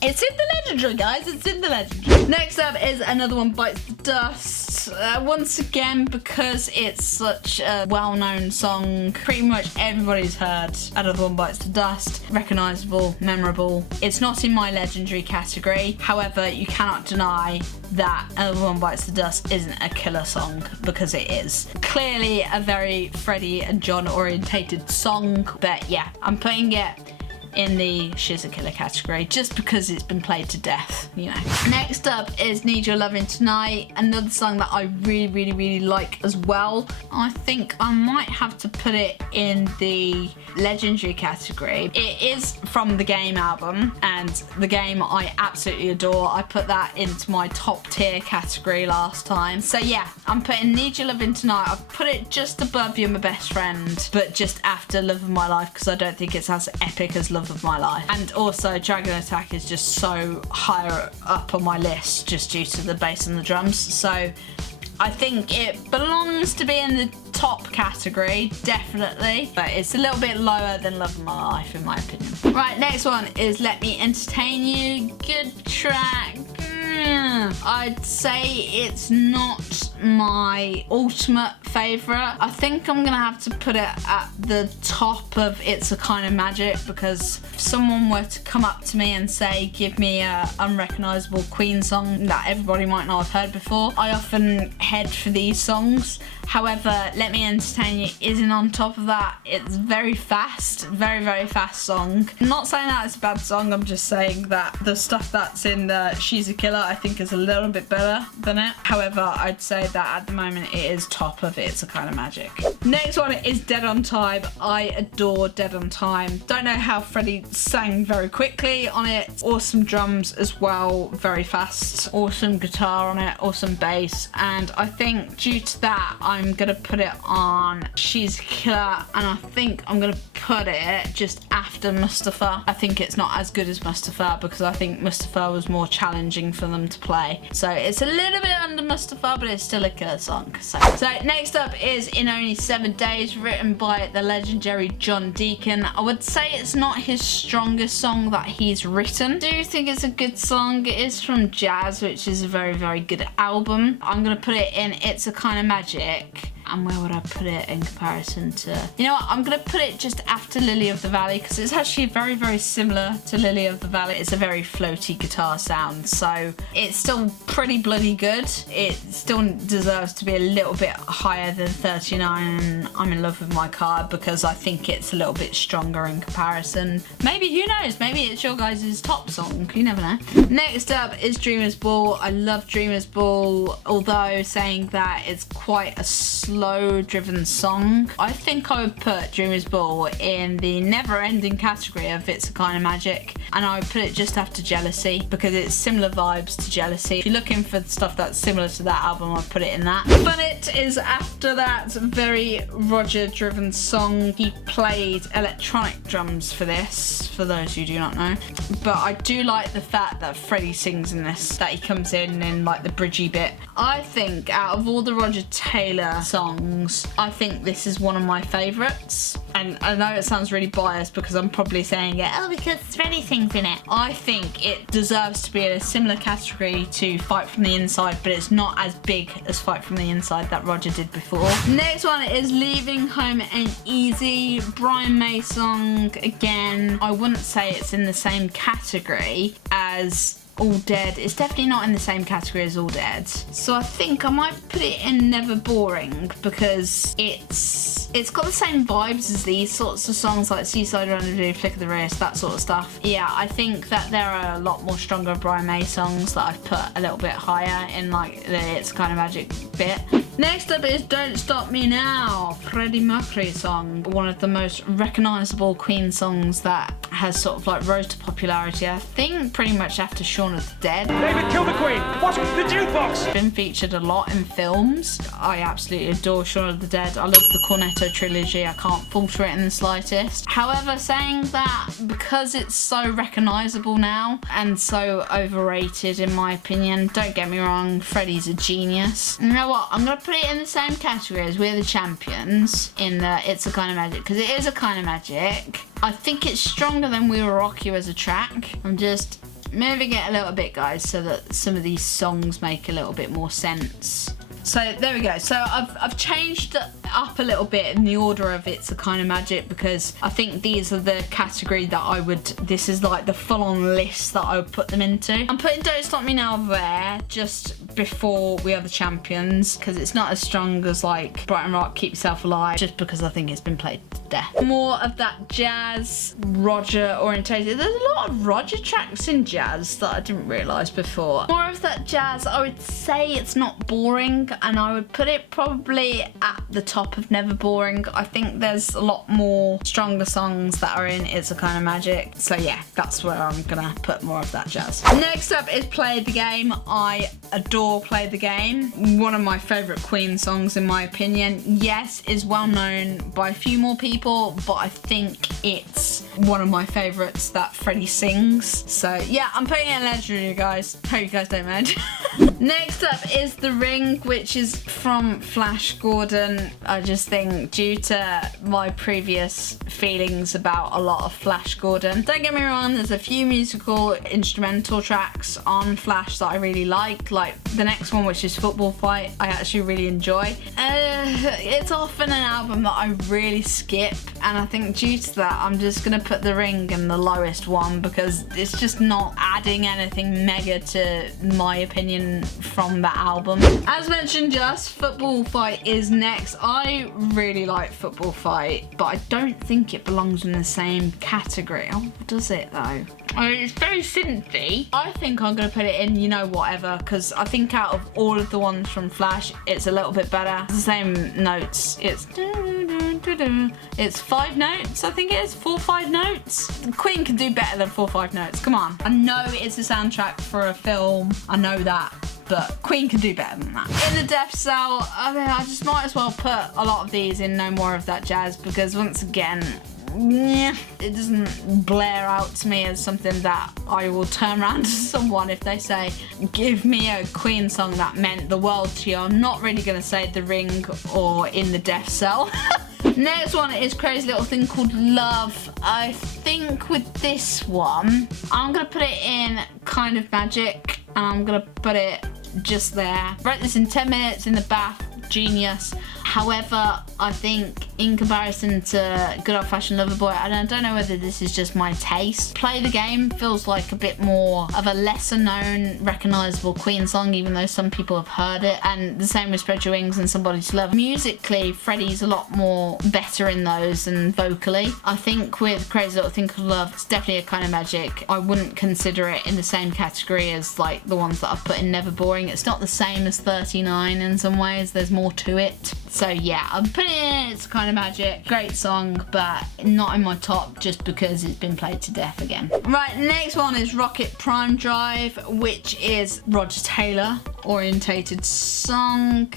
it's in the legendary, guys. It's in the legendary. Next up is Another One Bites the Dust. Once again, because it's such a well-known song, pretty much everybody's heard Another One Bites the Dust. Recognisable, memorable. It's not in my legendary category. However, you cannot deny that Another One Bites the Dust isn't a killer song, because it is. Clearly a very Freddie and John orientated song, but yeah, I'm putting it in the She's a Killer category just because it's been played to death, you know. Next up is Need Your Loving Tonight, another song that I really like as well. I think I might have to put it in the legendary category. It is from the Game album, and the Game I absolutely adore. I put that into my top tier category last time. So yeah, I'm putting Need Your Loving Tonight. I've put it just above You're My Best Friend, but just after Love of My Life because I don't think it's as epic as Love of My Life. And also Dragon Attack is just so higher up on my list just due to the bass and the drums. So I think it belongs to be in the top category, definitely, but it's a little bit lower than Love of My Life in my opinion. Right, next one is Let Me Entertain You. Good track. I'd say it's not my ultimate favourite. I think I'm gonna have to put it at the top of It's a Kind of Magic, because if someone were to come up to me and say, give me a unrecognisable Queen song that everybody might not have heard before, I often head for these songs. However, Let Me Entertain You isn't on top of that. It's very fast, very fast song. I'm not saying that it's a bad song, I'm just saying that the stuff that's in the She's a Killer I think is a little bit better than it. However, I'd say that at the moment it is top of It's a Kind of Magic. Next one is Dead on Time. I adore Dead on Time. Don't know how Freddie sang very quickly on it. Awesome drums as well, very fast. Awesome guitar on it, awesome bass. And I think due to that, I'm gonna put it on She's a Killer, and I think I'm gonna put it just after Mustafa. I think it's not as good as Mustafa because I think Mustafa was more challenging for them to play. So it's a little bit under Mustafa, but it's still a killer song. So next up is In Only 7 Days, written by the legendary John Deacon. I would say it's not his strongest song that he's written. I do think it's a good song. It is from Jazz, which is a very, very good album. I'm gonna put it in It's a Kind of Magic. And where would I put it in comparison to... You know what? I'm going to put it just after Lily of the Valley because it's actually very, very similar to Lily of the Valley. It's a very floaty guitar sound, so it's still pretty bloody good. It still deserves to be a little bit higher than 39 and I'm in Love with My Car because I think it's a little bit stronger in comparison. Maybe, who knows? Maybe it's your guys' top song. You never know. Next up is Dreamer's Ball. I love Dreamer's Ball, although saying that it's quite a slow-driven song. I think I would put Dreamer's Ball in the never-ending category of It's a Kind of Magic, and I would put it just after Jealousy because it's similar vibes to Jealousy. If you're looking for stuff that's similar to that album, I'd put it in that. But it is after that very Roger-driven song. He played electronic drums for this, for those who do not know. But I do like the fact that Freddie sings in this, that he comes in like the bridgy bit. I think out of all the Roger Taylor songs, I think this is one of my favourites. And I know it sounds really biased because I'm probably saying it, oh, because Freddie sings in it. I think it deserves to be in a similar category to Fight From The Inside, but it's not as big as Fight From The Inside that Roger did before. Next one is Leaving Home Ain't Easy, Brian May song. Again, I wouldn't say it's in the same category as All Dead. It's definitely not in the same category as All Dead. So I think I might put it in Never Boring because it's got the same vibes as these sorts of songs like Seaside Rendezvous, Flick of the Wrist, that sort of stuff. Yeah, I think that there are a lot more stronger Brian May songs that I've put a little bit higher in like the It's Kind of Magic bit. Next up is Don't Stop Me Now, Freddie Mercury song. One of the most recognisable Queen songs that has sort of like rose to popularity, I think pretty much after Shaun of the Dead. David, kill the Queen! What's with the jukebox? Been featured a lot in films. I absolutely adore Shaun of the Dead. I love the Cornetto trilogy. I can't falter it in the slightest. However, saying that, because it's so recognisable now and so overrated in my opinion, don't get me wrong, Freddie's a genius. You know what? I'm going to put it in the same category as We're the Champions in the It's a Kind of Magic because it is a kind of magic. I think it's stronger than We Will Rock You as a track. I'm just moving it a little bit, guys, so that some of these songs make a little bit more sense. So there we go. So I've changed up a little bit in the order of It's a Kind of Magic because I think these are the category that I would, this is like the full-on list that I would put them into. I'm putting Don't Stop Me Now there just before We Are the Champions because it's not as strong as like Brighton Rock, Keep Yourself Alive, just because I think it's been played to death. More of that jazz, Roger orientated. There's a lot of Roger tracks in jazz that I didn't realise before. More of that jazz, I would say it's not boring, and I would put it probably at the top of Never Boring. I think there's a lot more stronger songs that are in It's a Kind of Magic. So yeah, that's where I'm gonna put more of that jazz. Next up is Play the Game. I adore Play the Game. One of my favourite Queen songs in my opinion. Yes, is well known by a few more people, but I think it's one of my favourites that Freddie sings. So yeah, I'm putting it in Legendary, guys. Hope you guys don't mind. Next up is The Ring, which is from Flash Gordon. I just think due to my previous feelings about a lot of Flash Gordon, don't get me wrong, there's a few musical instrumental tracks on Flash that I really like the next one, which is Football Fight, I actually really enjoy. It's often an album that I really skip, and I think due to that I'm just gonna put The Ring in the lowest one because it's just not adding anything mega to my opinion from that album. As mentioned, just Football Fight is next. I really like Football Fight, but I don't think it belongs in the same category. Oh, does it though? I mean, it's very synthy. I think I'm gonna put it in You Know Whatever because I think out of all of the ones from Flash, it's a little bit better. It's the same notes. It's 5 notes, I think it is. 4 or 5 notes. Queen can do better than 4 or 5 notes. Come on. I know it's a soundtrack for a film. I know that. But Queen can do better than that. In the Death Cell, I mean, I just might as well put a lot of these in No More of That Jazz because once again, yeah, it doesn't blare out to me as something that I will turn around to someone if they say, give me a Queen song that meant the world to you. I'm not really going to say The Ring or In the Death Cell. Next one is Crazy Little Thing Called Love. I think with this one, I'm going to put it in Kind of Magic, and I'm going to put it just there. Wrote this in 10 minutes in the bath. Genius. However, I think in comparison to Good Old Fashioned Loverboy, I don't know whether this is just my taste. Play the Game feels like a bit more of a lesser known, recognisable Queen song, even though some people have heard it. And the same with Spread Your Wings and Somebody to Love. Musically, Freddie's a lot more better in those than vocally. I think with Crazy Little Thing Called Love, it's definitely a Kind of Magic. I wouldn't consider it in the same category as like the ones that I've put in Never Boring. It's not the same as 39 in some ways. There's more to it. So yeah, I'm putting it in It's Kind of Magic. Great song, but not in my top just because it's been played to death again. Right, next one is Rocket Prime Drive, which is Roger Taylor orientated song.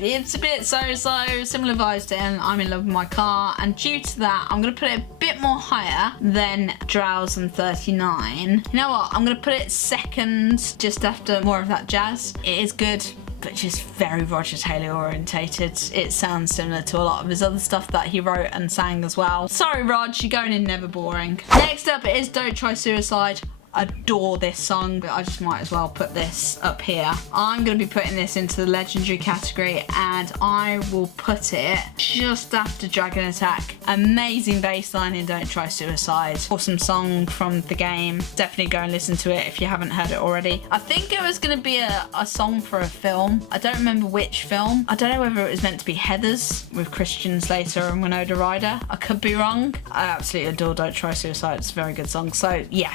It's a bit so-so, similar vibes to I'm In Love With My Car, and due to that, I'm gonna put it a bit more higher than Drowse and 39. You know what, I'm gonna put it second, just after more of that jazz. It is good, but just very Roger Taylor orientated. It sounds similar to a lot of his other stuff that he wrote and sang as well. Sorry Rog, you're going in Never Boring. Next up is Don't Try Suicide. Adore this song, but I just might as well put this up here. I'm going to be putting this into the legendary category, and I will put it just after Dragon Attack. Amazing bass line in Don't Try Suicide. Awesome song from the game. Definitely go and listen to it if you haven't heard it already. I think it was going to be a song for a film. I don't remember which film. I don't know whether it was meant to be Heathers with Christian Slater and Winona Ryder. I could be wrong. I absolutely adore Don't Try Suicide. It's a very good song. So yeah,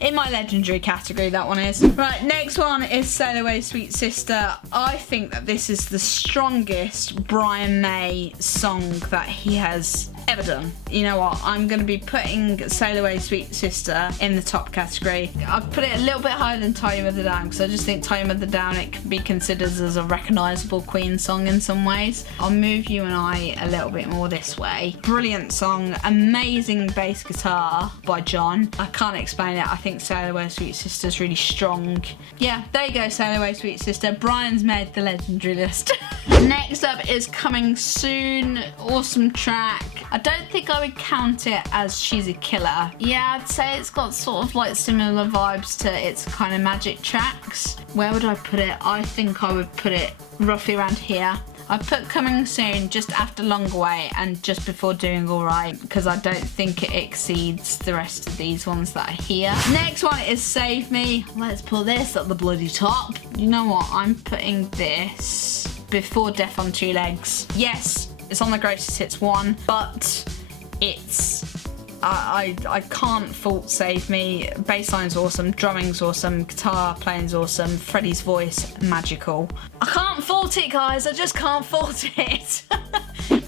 in my legendary category, that one is. Right, next one is Sail Away Sweet Sister. I think that this is the strongest Brian May song that he has ever done. You know what, I'm going to be putting Sail Away Sweet Sister in the top category. I've put it a little bit higher than Tie Your Mother Down, because I just think Tie Your Mother Down, it can be considered as a recognisable Queen song in some ways. I'll move You and I a little bit more this way. Brilliant song, amazing bass guitar by John. I can't explain it. I think Sail Away Sweet Sister is really strong. Yeah, there you go, Sail Away Sweet Sister. Brian's made the legendary list. Next up is Coming Soon. Awesome track. I don't think I would count it as She's a Killer. Yeah, I'd say it's got sort of like similar vibes to It's Kind of Magic tracks. Where would I put it? I think I would put it roughly around here. I put Coming Soon just after Long Away and just before Doing Alright, because I don't think it exceeds the rest of these ones that are here. Next one is Save Me. Let's put this at the bloody top. You know what? I'm putting this before Death on Two Legs. Yes, it's on the Greatest Hits 1, but it's... I can't fault Save Me. Bassline's awesome, drumming's awesome, guitar playing's awesome, Freddie's voice, magical. I can't fault it, guys, I just can't fault it.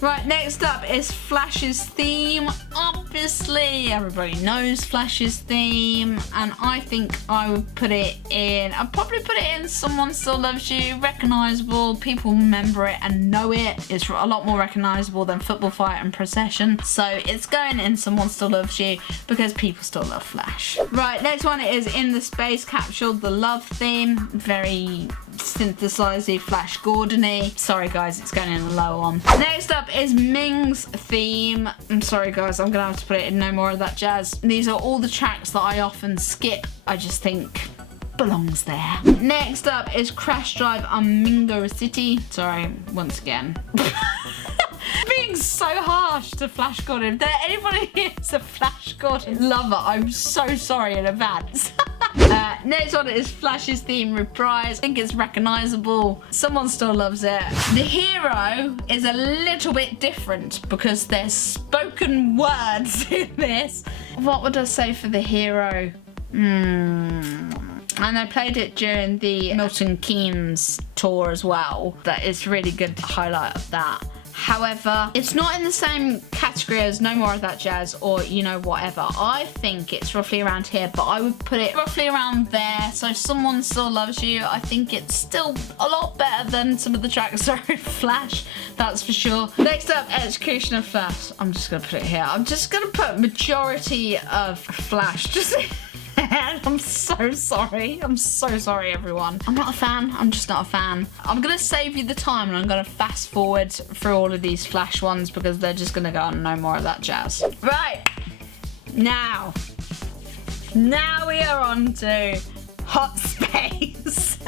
Right, next up is Flash's Theme. Obviously, everybody knows Flash's Theme, and I think I would put it in, I'd probably put it in Someone Still Loves You. Recognisable, people remember it and know it. It's a lot more recognisable than Football Fight and Procession, so it's going in Someone Still Loves You because people still love Flash. Right, next one is In the Space Capsule, the Love Theme. Very synthesizey, Flash Gordon-y. Sorry guys, it's going in a low one. Next up is Ming's Theme. I'm sorry guys, I'm gonna have to put it in No More of That Jazz. These are all the tracks that I often skip. I just think belongs there. Next up is Crash Drive on Mingo City. Sorry, once again. Being so harsh to Flash Gordon. If there anybody is a Flash Gordon lover, I'm so sorry in advance. Next one is Flash's Theme Reprise. I think it's recognisable. Someone still loves it. The Hero is a little bit different because there's spoken words in this. What would I say for The Hero? And I played it during the Milton Keynes tour as well. That is really good highlight of that. However, it's not in the same category as No More of That Jazz or You Know Whatever. I think it's roughly around here, but I would put it roughly around there. So Someone Still Loves You, I think it's still a lot better than some of the tracks that are in Flash, that's for sure. Next up, Execution of Flash. I'm just gonna put it here. I'm just gonna put majority of Flash. Just I'm so sorry. I'm so sorry, everyone. I'm not a fan. I'm just not a fan. I'm gonna save you the time and I'm gonna fast forward through all of these Flash ones because they're just gonna go on No More of That Jazz. Right. Now we are on to Hot Space.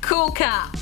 Cool Cat.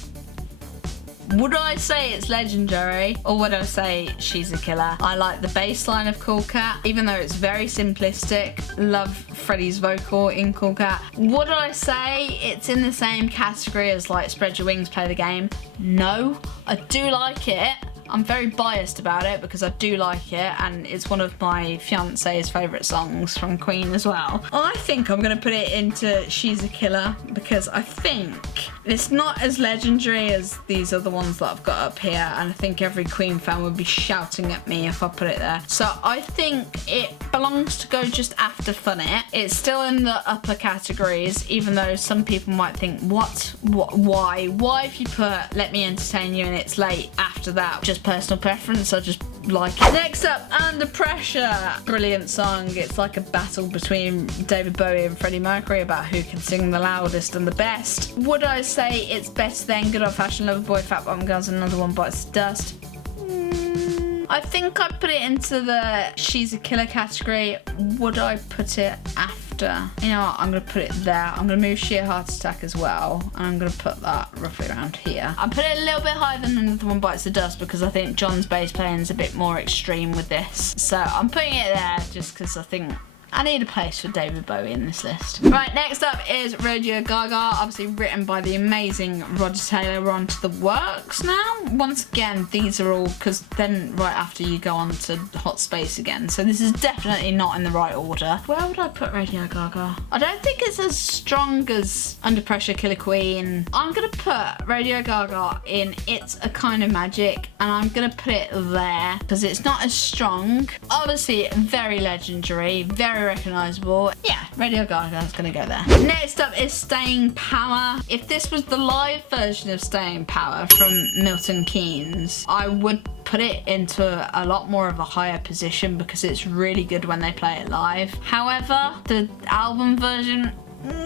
Would I say it's legendary or would I say she's a killer? I like the bass line of Cool Cat, even though it's very simplistic. Love Freddie's vocal in Cool Cat. Would I say it's in the same category as like Spread Your Wings, Play the Game? No, I do like it. I'm very biased about it because I do like it and it's one of my fiance's favourite songs from Queen as well. I think I'm going to put it into She's a Killer because I think it's not as legendary as these other ones that I've got up here, and I think every Queen fan would be shouting at me if I put it there. So I think it belongs to go just after Fun It. It's still in the upper categories, even though some people might think, why have you put Let Me Entertain You and It's Late after that? Just personal preference, I just like it. Next up, Under Pressure. Brilliant song. It's like a battle between David Bowie and Freddie Mercury about who can sing the loudest and the best. Would I say it's better than Good Old Fashioned Lover Boy, Fat Bottom Girls and Another One Bites the Dust? I think I'd put it into the She's a Killer category. Would I put it after? You know what, I'm going to put it there. I'm going to move Sheer Heart Attack as well. And I'm going to put that roughly around here. I put it a little bit higher than Another One Bites the Dust because I think John's bass playing is a bit more extreme with this. So I'm putting it there just because I think I need a place for David Bowie in this list. Right, next up is Radio Gaga, obviously written by the amazing Roger Taylor. We're on to the works now. Once again, these are all, because then right after you go on to Hot Space again. So this is definitely not in the right order. Where would I put Radio Gaga? I don't think it's as strong as Under Pressure, Killer Queen. I'm going to put Radio Gaga in It's a Kind of Magic, and I'm going to put it there because it's not as strong. Obviously, very legendary, very recognisable. Yeah, Radio Gaga is going to go there. Next up is Staying Power. If this was the live version of Staying Power from Milton Keynes, I would put it into a lot more of a higher position because it's really good when they play it live. However, the album version,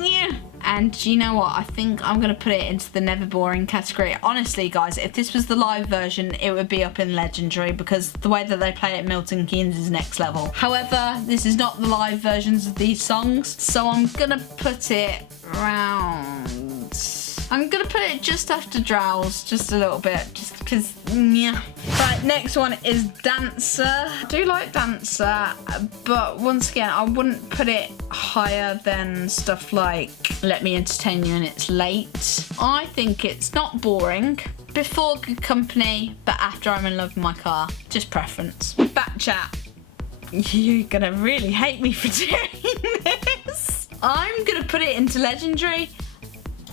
yeah. And you know what? I think I'm going to put it into the Never Boring category. Honestly, guys, if this was the live version, it would be up in legendary because the way that they play it Milton Keynes is next level. However, this is not the live versions of these songs, so I'm going to put it around... I'm going to put it just after Drowse, just a little bit, just because, yeah. Right, next one is Dancer. I do like Dancer, but once again, I wouldn't put it higher than stuff like Let Me Entertain You and It's Late. I think it's not boring. Before Good Company, but after I'm in Love with My Car. Just preference. Back Chat. You're going to really hate me for doing this. I'm going to put it into legendary.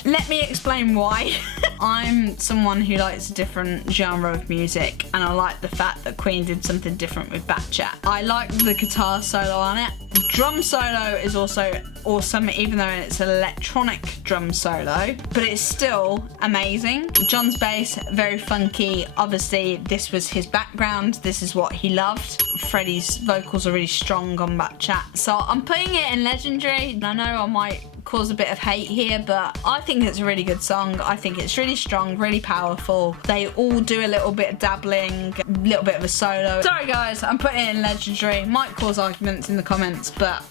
Let me explain why. I'm someone who likes a different genre of music, and I like the fact that Queen did something different with Back Chat. I like the guitar solo on it. The drum solo is also awesome, even though it's an electronic drum solo, but it's still amazing. John's bass, very funky. Obviously, this was his background. This is what he loved. Freddie's vocals are really strong on Back Chat. So I'm putting it in legendary. I know I might cause a bit of hate here, but I think it's a really good song. I think it's really strong, really powerful. They all do a little bit of dabbling, a little bit of a solo. Sorry guys, I'm putting it in legendary. Might cause arguments in the comments, but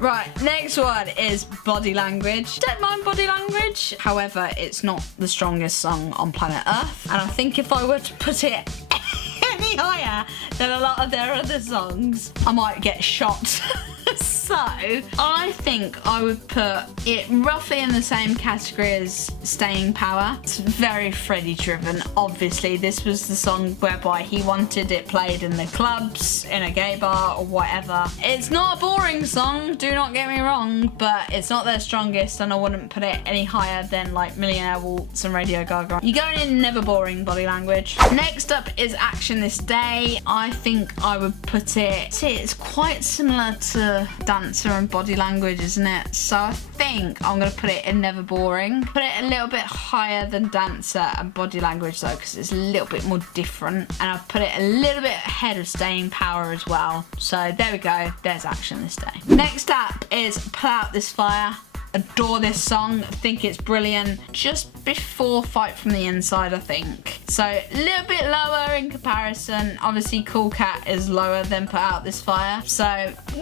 right, next one is Body Language. Don't mind Body Language. However, it's not the strongest song on planet Earth, and I think if I were to put it any higher than a lot of their other songs, I might get shot. So I think I would put it roughly in the same category as Staying Power. It's very Freddie driven. Obviously, this was the song whereby he wanted it played in the clubs, in a gay bar or whatever. It's not a boring song, do not get me wrong, but it's not their strongest, and I wouldn't put it any higher than like Millionaire Waltz and Radio Gaga. You're going in never boring body language. Next up is Action This Day. I think I would put it, see, it's quite similar to Dancer and Body Language, isn't it? So I think I'm gonna put it in never boring. Put it a little bit higher than Dancer and Body Language though, because it's a little bit more different, and I've put it a little bit ahead of Staying Power as well. So there we go, there's Action This Day. Next up is Put Out This Fire. Adore this song, think it's brilliant. Just before Fight From The Inside, I think. So a little bit lower in comparison. Obviously Cool Cat is lower than Put Out This Fire. So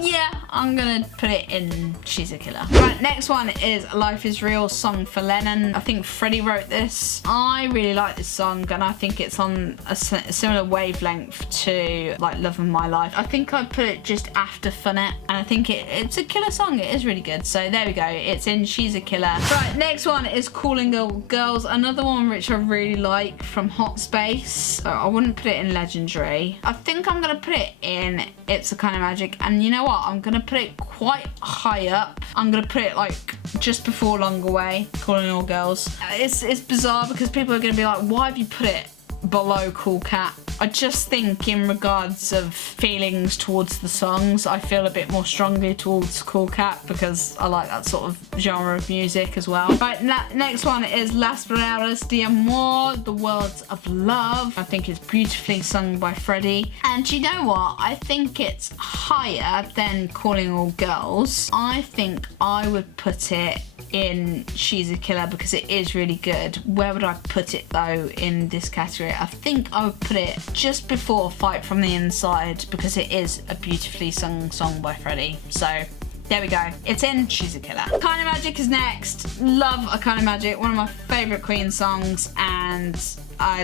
yeah, I'm gonna put it in She's a Killer. Right, next one is Life Is Real, Song for Lennon. I think Freddie wrote this. I really like this song, and I think it's on a similar wavelength to like Love of My Life. I think I'd put it just after Funnet, and I think it's a killer song. It is really good. So there we go. It's in She's a Killer. Right, next one is Calling Girls, another one which I really like from Hot Space. So I wouldn't put it in Legendary. I think I'm gonna put it in It's a Kind of Magic, and you know what? I'm gonna put it quite high up. I'm gonna put it like just before Longer Way, Calling All Girls. It's bizarre because people are gonna be like, why have you put it below Cool Cat? I just think in regards of feelings towards the songs, I feel a bit more strongly towards Cool Cat because I like that sort of genre of music as well. Right, next one is Las Palabras de Amor, The Words of Love. I think it's beautifully sung by Freddie. And you know what? I think it's higher than Calling All Girls. I think I would put it in She's a Killer because it is really good. Where would I put it though in this category? I think I would put it just before Fight From The Inside because it is a beautifully sung song by Freddie. So there we go. It's in She's a Killer. Kind of Magic is next. Love A Kind of Magic, one of my favourite Queen songs, and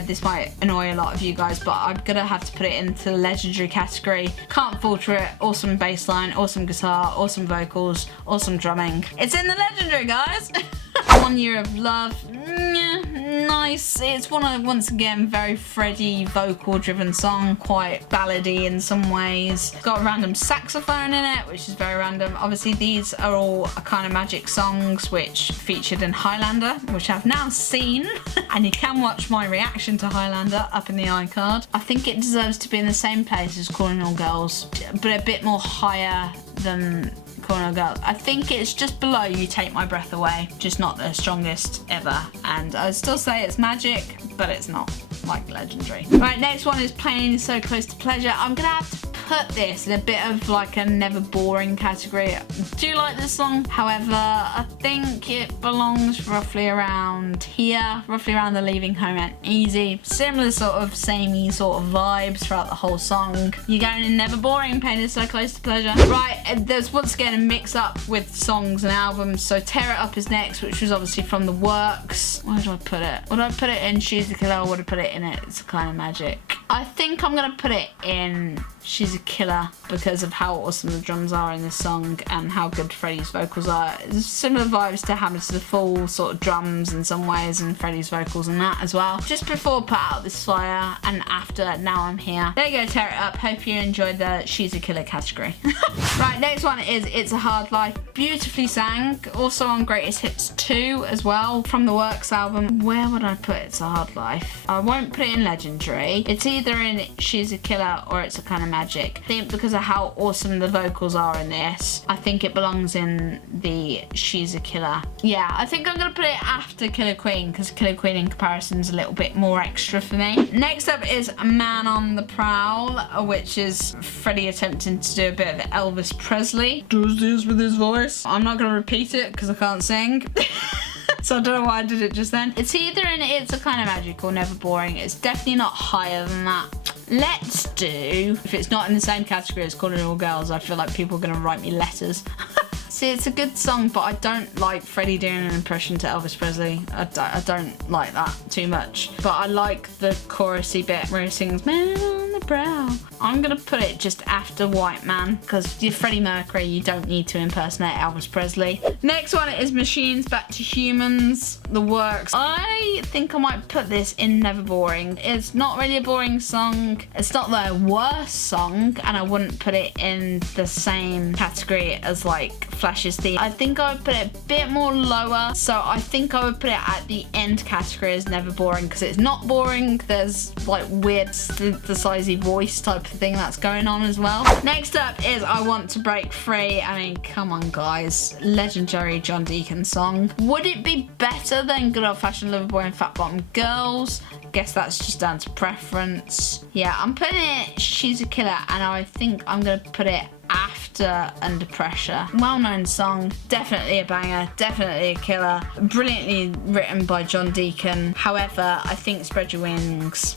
this might annoy a lot of you guys, but I'm gonna have to put it into the Legendary category. Can't falter it. Awesome bass line, awesome guitar, awesome vocals, awesome drumming. It's in the Legendary, guys. 1 Year of Love. Nice. It's once again, very Freddie vocal driven song, quite ballady in some ways. Got a random saxophone in it, which is very random. Obviously these are all A Kind of Magic songs which featured in Highlander, which I've now seen, and you can watch my reaction to Highlander up in the iCard. I think it deserves to be in the same place as Calling All Girls, but a bit more higher than Calling All Girls. I think it's just below You Take My Breath Away, just not the strongest ever. And I'd still say it's magic, but it's not like Legendary. Right, next one is Pain Is So Close to Pleasure. I'm gonna have to put this in a bit of like a never boring category. I do like this song, however, I think it belongs roughly around here, roughly around the Leaving Home and Easy. Similar sort of samey sort of vibes throughout the whole song. You're going in never boring, Pain Is So Close to Pleasure. Right, there's once again a mix up with songs and albums. So Tear It Up is next, which was obviously from The Works. Where do I put it? Would I put it in She's a Killer, or would I put it in It's a Kind of Magic? I think I'm gonna put it in She's a Killer because of how awesome the drums are in this song and how good Freddie's vocals are. It's similar vibes to Hammer to the Fall sort of drums in some ways, and Freddie's vocals and that as well. Just before Put Out This Fire and after Now I'm Here. There you go, Tear It Up. Hope you enjoyed the She's a Killer category. Right, next one is It's a Hard Life. Beautifully sang, also on Greatest Hits 2 as well, from the Works album. Where would I put It's a Hard Life? I won't put it in Legendary. It's either in She's a Killer or It's a Kind of Magic. I think because of how awesome the vocals are in this, I think it belongs in the She's a Killer. Yeah, I think I'm gonna put it after Killer Queen because Killer Queen in comparison is a little bit more extra for me. Next up is Man on the Prowl, which is Freddie attempting to do a bit of Elvis Presley. Does this with his voice. I'm not gonna repeat it because I can't sing. So I don't know why I did it just then. It's either in It's a Kind of Magic or Never Boring. It's definitely not higher than that. Let's do, if it's not in the same category as Calling All Girls, I feel like people are gonna write me letters. See, it's a good song, but I don't like Freddie doing an impression to Elvis Presley. I don't like that too much. But I like the chorusy bit where he sings "Man on the Brow." I'm gonna put it just after White Man, because you're Freddie Mercury, you don't need to impersonate Elvis Presley. Next one is Machines Back to Humans, The Works. I think I might put this in Never Boring. It's not really a boring song. It's not the worst song, and I wouldn't put it in the same category as like Flash's Theme. I think I would put it a bit more lower, so I think I would put it at the end category as Never Boring, because it's not boring. There's like weird synthesizer voice type of thing that's going on as well. Next up is I Want to Break Free. I mean, come on guys, legendary John Deacon song. Would it be better than Good Old Fashioned Lover Boy and Fat Bottom Girls? Guess that's just down to preference. Yeah, I'm putting it She's a Killer, and I think I'm gonna put it after Under Pressure. Well-known song, definitely a banger, definitely a killer, brilliantly written by John Deacon. However, I think Spread Your Wings,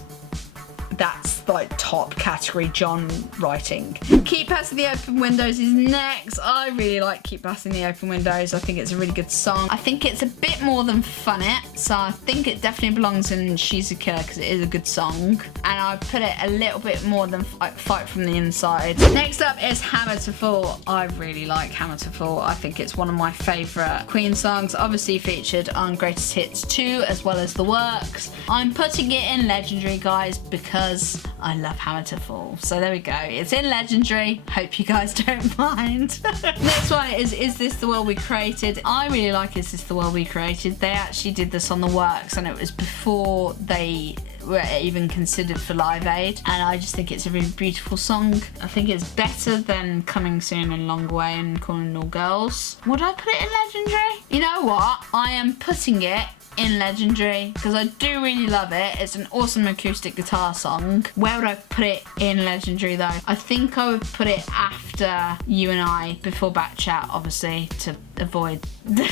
that's like top category John writing. Keep Passing the Open Windows is next. I really like Keep Passing the Open Windows. I think it's a really good song. I think it's a bit more than Fun It, so I think it definitely belongs in She's a Killer because it is a good song. And I put it a little bit more than Fight from the Inside. Next up is Hammer to Fall. I really like Hammer to Fall. I think it's one of my favourite Queen songs, obviously featured on Greatest Hits 2 as well as The Works. I'm putting it in Legendary, guys, because I love Hammer to Fall. So there we go. It's in Legendary. Hope you guys don't mind. Next one is This the World We Created. I really like Is This the World We Created. They actually did this on The Works, and it was before they were even considered for Live Aid, and I just think it's a really beautiful song. I think it's better than Coming Soon and Long Way and Calling All Girls. Would I put it in Legendary? You know what? I am putting it in Legendary because I do really love it. It's an awesome acoustic guitar song. Where would I put it in Legendary though? I think I would put it after You and I, before Back Chat, obviously, to avoid the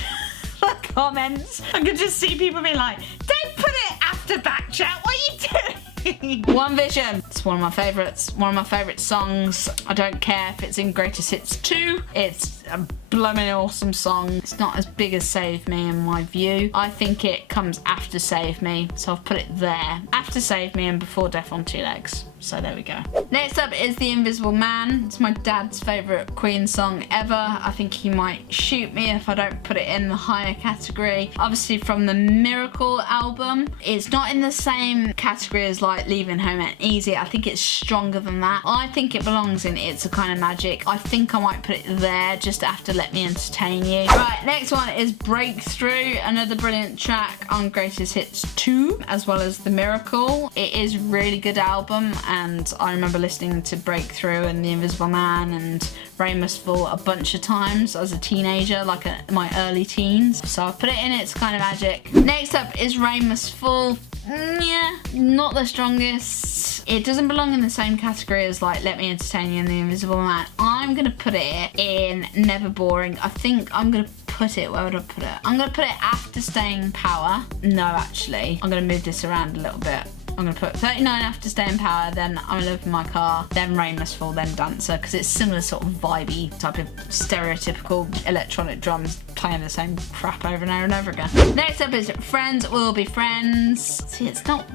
comments. I could just see people being like, don't put it after Back Chat, what are you doing? One Vision. It's one of my favourites. One of my favourite songs. I don't care if it's in Greatest Hits 2. It's a blooming awesome song. It's not as big as Save Me in my view. I think it comes after Save Me, so I've put it there. After Save Me and before Death on Two Legs. So there we go. Next up is The Invisible Man. It's my dad's favourite Queen song ever. I think he might shoot me if I don't put it in the higher category. Obviously from the Miracle album. It's not in the same category as like Leaving Home and Easy. I think it's stronger than that. I think it belongs in It's a Kind of Magic. I think I might put it there just after Let Me Entertain You. Right, next one is Breakthrough. Another brilliant track on Greatest Hits 2 as well as The Miracle. It is a really good album, and I remember listening to Breakthrough and The Invisible Man and Rain Must Fall a bunch of times as a teenager, like my early teens. So I put it in It's Kind of Magic. Next up is Rain Must Fall. Yeah, not the strongest. It doesn't belong in the same category as like Let Me Entertain You and The Invisible Man. I'm gonna put it in Never Boring. I think I'm gonna put it, where would I put it? I'm gonna put it after Staying Power. No, actually, I'm gonna move this around a little bit. I'm going to put 39 after Staying Power, then I'm in Love in My Car, then Rain Must Fall, then Dancer, because it's similar sort of vibey type of stereotypical electronic drums playing the same crap over and over and over again. Next up is Friends Will Be Friends. See, it's not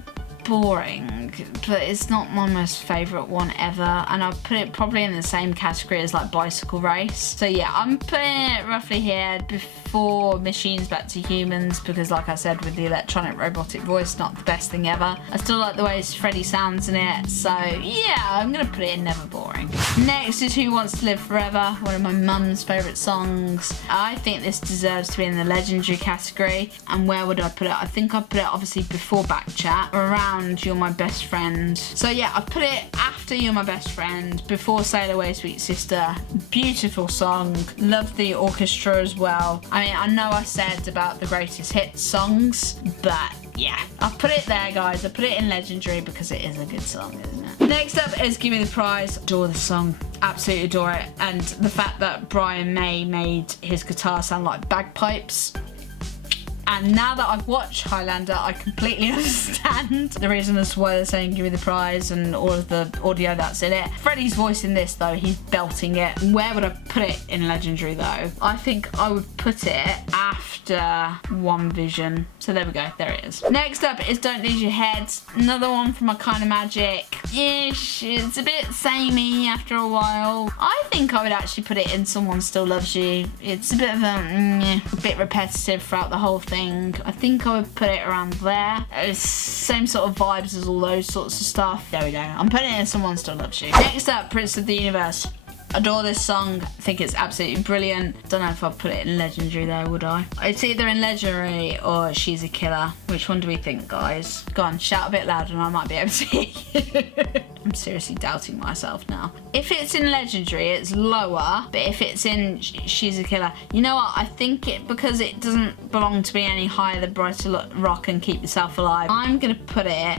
boring, but it's not my most favourite one ever, and I'll put it probably in the same category as like Bicycle Race. So yeah, I'm putting it roughly here before Machines Back to Humans, because like I said, with the electronic robotic voice, not the best thing ever. I still like the way Freddie sounds in it, so yeah, I'm gonna put it in Never Boring. Next is Who Wants to Live Forever, one of my mum's favourite songs. I think this deserves to be in the Legendary category, and where would I put it? I think I'd put it obviously before Back Chat, around You're My Best Friend. So yeah, I put it after You're My Best Friend, before Sail Away Sweet Sister. Beautiful song. Love the orchestra as well. I mean, I know I said about the Greatest Hits songs, but yeah, I put it there, guys. I put it in Legendary because it is a good song, isn't it? Next up is Give Me the Prize. Adore the song. Absolutely adore it. And the fact that Brian May made his guitar sound like bagpipes, And now that I've watched Highlander, I completely understand the reason as to why they're saying give me the prize and all of the audio that's in it. Freddie's voice in this though, he's belting it. Where would I put it in Legendary though? I think I would put it after One Vision. So there we go, there it is. Next up is Don't Lose Your Head. Another one from My Kind of Magic-ish. It's a bit samey after a while. I think I would actually put it in Someone Still Loves You. It's a bit of a bit repetitive throughout the whole thing. I think I would put it around there. It's same sort of vibes as all those sorts of stuff. There we go. I'm putting it in Someone Still Loves You. Next up, Prince of the Universe. Adore this song. I think it's absolutely brilliant. Don't know if I'd put it in Legendary though, would I? It's either in Legendary or She's a Killer. Which one do we think, guys? Go on, shout a bit louder and I might be able to hear you. I'm seriously doubting myself now. If it's in Legendary, it's lower. But if it's in She's a Killer, you know what? I think it, because it doesn't belong to be any higher than Brighter Rock and Keep Yourself Alive, I'm gonna put it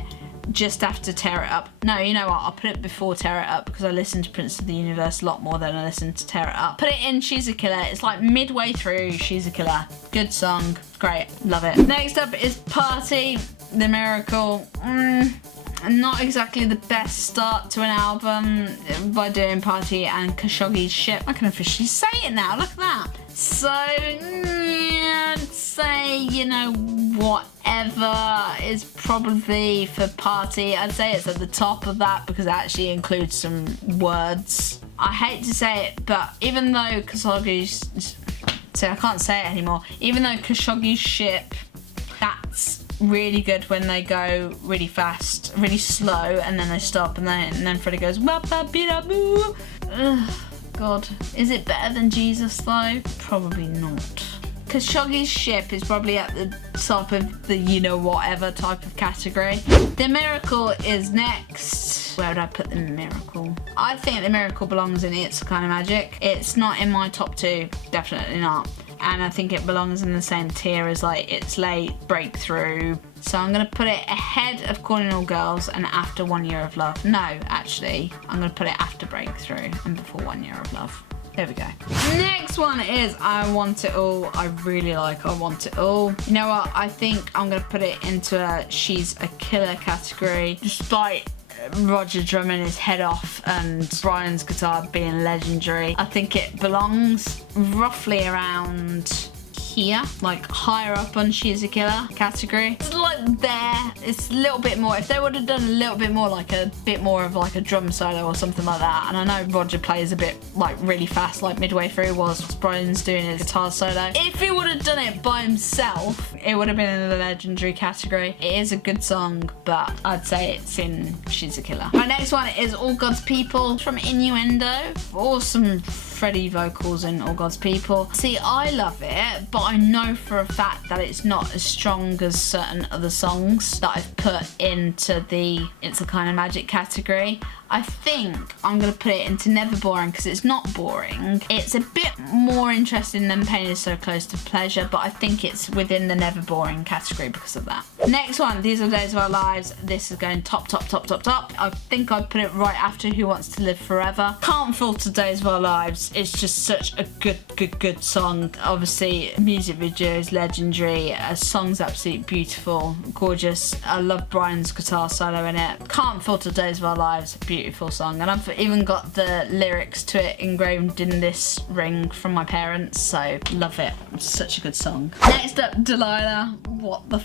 just after Tear It Up. No, you know what? I'll put it before Tear It Up because I listen to Prince of the Universe a lot more than I listen to Tear It Up. Put it in She's a Killer. It's like midway through She's a Killer. Good song. Great. Love it. Next up is Party, The Miracle. Not exactly the best start to an album by doing Party and Khashoggi's Ship. I can officially say it now. Look at that. So, I'd say, you know, whatever is probably for Party. I'd say it's at the top of that because it actually includes some words. I hate to say it, but even though Khashoggi's... I can't say it anymore. Even though Khashoggi's Ship, that's really good when they go really fast, really slow, and then they stop, and then Freddie goes, wap-a-bee-da-boo. Ugh. God, is it better than Jesus though? Probably not. Khashoggi's Ship is probably at the top of the you know whatever type of category. The Miracle is next. Where would I put The Miracle? I think The Miracle belongs in It's a Kind of Magic. It's not in my top two, definitely not. And I think it belongs in the same tier as like It's Late, Breakthrough. So I'm gonna put it ahead of Calling All Girls and after 1 Year of Love. No, actually, I'm gonna put it after Breakthrough and before 1 Year of Love. There we go. Next one is I Want It All. I really like I Want It All. You know what? I think I'm gonna put it into a She's a Killer category. Despite Roger drumming his head off and Brian's guitar being legendary, I think it belongs roughly around here, like higher up on She's a Killer category. It's like there, it's a little bit more, if they would have done a little bit more, like a bit more of like a drum solo or something like that, and I know Roger plays a bit like really fast like midway through whilst Brian's doing his guitar solo. If he would have done it by himself, it would have been in the Legendary category. It is a good song, but I'd say it's in She's a Killer. My next one is All God's People from Innuendo. Awesome Freddie vocals in All God's People. See, I love it, but I know for a fact that it's not as strong as certain other songs that I've put into the It's a Kind of Magic category. I think I'm going to put it into Never Boring because it's not boring. It's a bit more interesting than Pain Is So Close to Pleasure, but I think it's within the Never Boring category because of that. Next one, These Are Days of Our Lives. This is going top, top, top, top, top. I think I'd put it right after Who Wants to Live Forever. Can't fault Days of Our Lives. It's just such a good song. Obviously, music video is legendary. A song's absolutely beautiful, gorgeous. I love Brian's guitar solo in it. Can't fault Days of Our Lives. Beautiful song, and I've even got the lyrics to it engraved in this ring from my parents, so love it. It's such a good song. Next up, Delilah. What the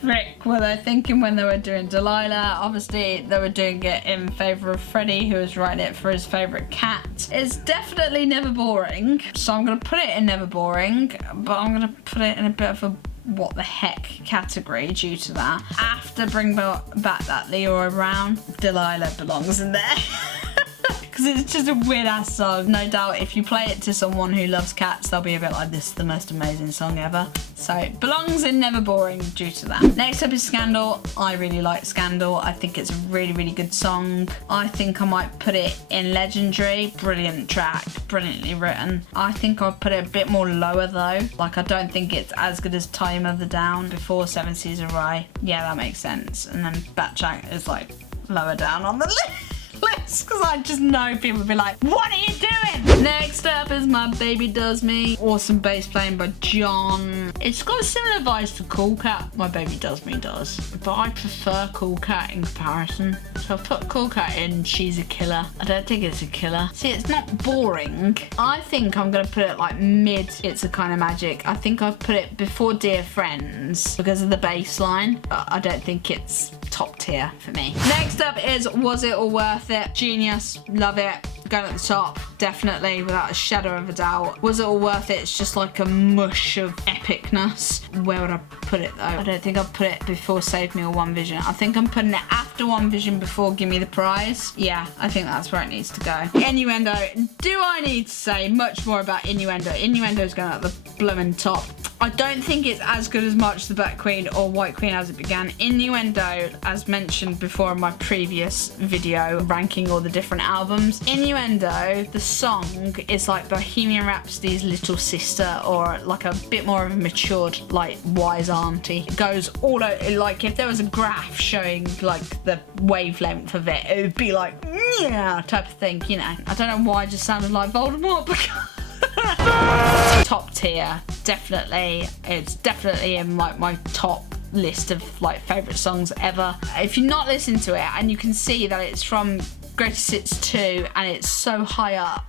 frick were they thinking when they were doing Delilah? Obviously they were doing it in favour of Freddie, who was writing it for his favourite cat. It's definitely Never Boring, so I'm going to put it in Never Boring, but I'm going to put it in a bit of a what the heck category due to that. After Bring Back That Leroy Brown, Delilah belongs in there. Because it's just a weird ass song. No doubt if you play it to someone who loves cats, they'll be a bit like, this is the most amazing song ever. So it belongs in Never Boring due to that. Next up is Scandal. I really like Scandal. I think it's a really good song. I think I might put it in Legendary. Brilliant track, brilliantly written. I think I'll put it a bit more lower though. Like I don't think it's as good as Time of the Down before 7 Seas of Rye. Yeah, that makes sense. And then Backtrack is like lower down on the list. Because I just know people will be like, what are you doing? again. Next up is My Baby Does Me. Awesome bass playing by John. It's got a similar vibes to Cool Cat. My Baby Does Me does. But I prefer Cool Cat in comparison. So I've put Cool Cat in She's a Killer. I don't think it's a killer. See, it's not boring. I think I'm going to put it like mid It's a Kind of Magic. I think I've put it before Dear Friends because of the bass line. But I don't think it's top tier for me. Next up is Was It All Worth It? Genius. Love it. Going at the top, definitely, without a shadow of a doubt. Was It All Worth It? It's just like a mush of epicness. Where would I put it though? I don't think I'd put it before Save Me or One Vision. I think I'm putting it after One Vision before Give Me the Prize. Yeah, I think that's where it needs to go. Innuendo. Do I need to say much more about Innuendo? Innuendo's going at the bloomin' top. I don't think it's as good as March the Black Queen or White Queen as it began. Innuendo, as mentioned before in my previous video ranking all the different albums, Innuendo, the song, is like Bohemian Rhapsody's little sister, or like a bit more of a matured, like wise auntie. It goes all over, like if there was a graph showing like the wavelength of it, it would be like, yeah, type of thing, you know. I don't know why I just sounded like Voldemort, because top tier, definitely. It's definitely in like my top list of like favourite songs ever. If you're not listening to it, and you can see that it's from Greatest Hits 2 and it's so high up,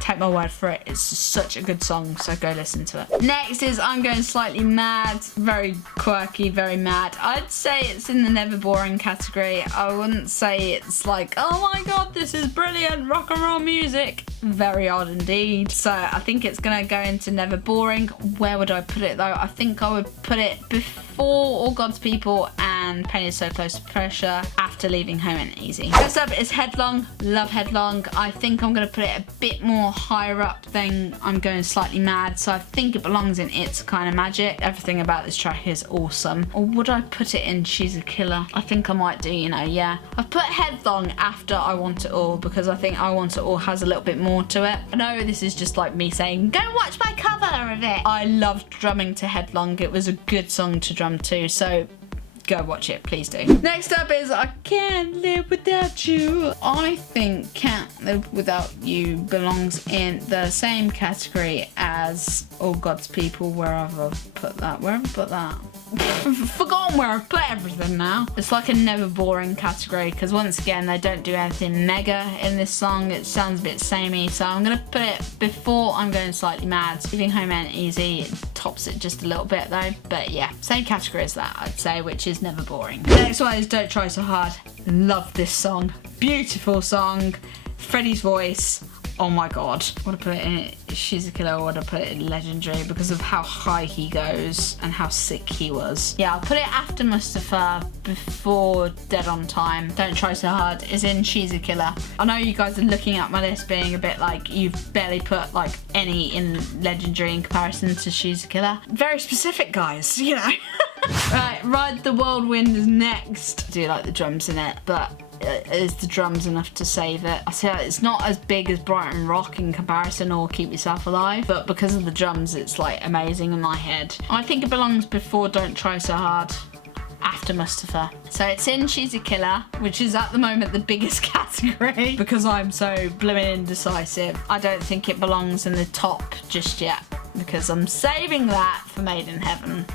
take my word for it, it's such a good song, so go listen to it. Next is I'm Going Slightly Mad. Very quirky, very mad. I'd say it's in the never boring category. I wouldn't say it's like, oh my god, this is brilliant rock and roll music. Very odd indeed. So I think it's gonna go into never boring. Where would I put it though? I think I would put it before All God's People and Pain Is So Close to Pressure, after Leaving Home and Easy. Next up is Headlong. Love Headlong. I think I'm gonna put it a bit more higher up than I'm Going Slightly Mad, so I think it belongs in It's a Kind of Magic. Everything about this track is awesome. Or would I put it in She's a Killer? I think I might do, you know, yeah. I've put Headlong after I Want It All because I think I Want It All has a little bit more to it. I know this is just like me saying, go watch my cover of it. I loved drumming to Headlong. It was a good song to drum to, so go watch it, please do. Next up is I Can't Live Without You. I think Can't Live Without You belongs in the same category as All God's People. Where have I put that? Where have I put that? Forgotten where I've put everything now. It's like a never boring category because once again they don't do anything mega in this song. It sounds a bit samey, so I'm gonna put it before I'm Going Slightly Mad. Leaving Home and Easy, it tops it just a little bit though, but yeah, same category as that I'd say, which is never boring. The next one is Don't Try So Hard. Love this song. Beautiful song. Freddie's voice. Oh my god. Would I put it in She's a Killer or would I put it in Legendary because of how high he goes and how sick he was? Yeah, I'll put it after Mustafa, before Dead on Time. Don't Try So Hard is in She's a Killer. I know you guys are looking at my list being a bit like you've barely put like any in Legendary in comparison to She's a Killer. Very specific, guys, you know. Right, Ride the Whirlwind is next. I do like the drums in it, but is the drums enough to save it? I say it's not as big as Brighton Rock in comparison or Keep Yourself Alive, but because of the drums it's like amazing in my head. I think it belongs before Don't Try So Hard, after Mustafa. So it's in She's a Killer, which is at the moment the biggest category because I'm so blooming indecisive. I don't think it belongs in the top just yet because I'm saving that for Made in Heaven.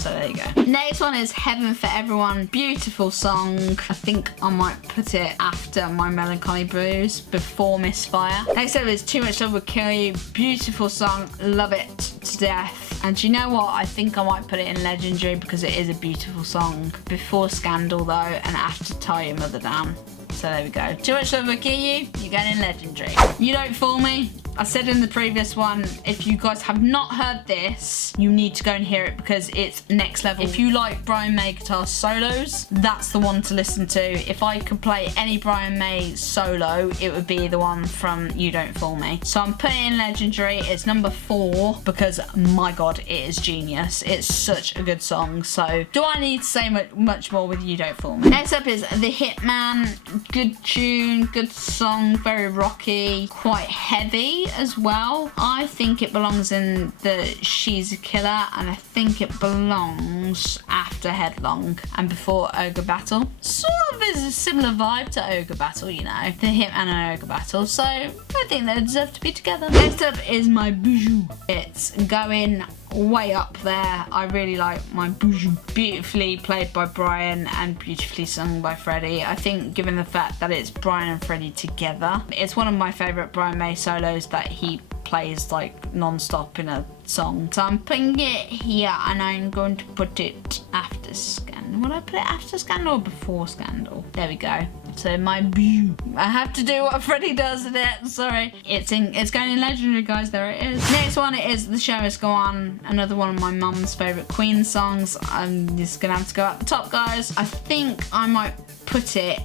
So there you go. Next one is Heaven for Everyone. Beautiful song. I think I might put it after My Melancholy Blues, before Misfire. Next up is Too Much Love Will Kill You. Beautiful song. Love it to death. And you know what? I think I might put it in Legendary because it is a beautiful song. Before Scandal though, and after Tie Your Mother Down. So there we go. Too Much Love Will Kill You. You're going in Legendary. You Don't Fool Me. I said in the previous one, if you guys have not heard this, you need to go and hear it because it's next level. If you like Brian May guitar solos, that's the one to listen to. If I could play any Brian May solo, it would be the one from You Don't Fool Me. So I'm putting it in Legendary. It's number 4 because, my god, it is genius. It's such a good song. So do I need to say much more with You Don't Fool Me? Next up is The Hitman. Good tune, good song, very rocky, quite heavy. Freddie as well. I think it belongs in the She's a Killer, and I think it belongs after Headlong and before Ogre Battle. Sort of is a similar vibe to Ogre Battle, you know, the Hitman and Ogre Battle, so I think they deserve to be together. Next up is My Bijou. It's going way up there. I really like My Bijou. Beautifully played by Brian and beautifully sung by Freddie. I think given the fact that it's Brian and Freddie together, it's one of my favourite Brian May solos that he plays like non-stop in a song. So I'm putting it here, and I'm going to put it after Scandal. Would I put it after Scandal or before Scandal? There we go. So My Bijou. I have to do what Freddie does in it. Sorry. It's going in Legendary, guys. There it is. Next one is The Show Must Go On. Another one of my mum's favourite Queen songs. I'm just gonna have to go at the top, guys. I think I might put it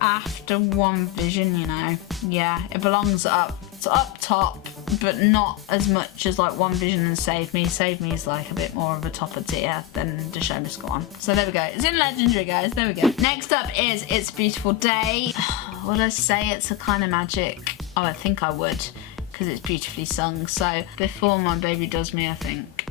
after One Vision, you know. Yeah, it belongs up top, but not as much as like One Vision and Save Me. Save Me is like a bit more of a topper tier than The Show Must Go On. So there we go. It's in Legendary, guys. There we go. Next up is It's a Beautiful Day. Would I say it's a kind of magic? Oh, I think I would, because it's beautifully sung. So before My Baby Does Me, I think.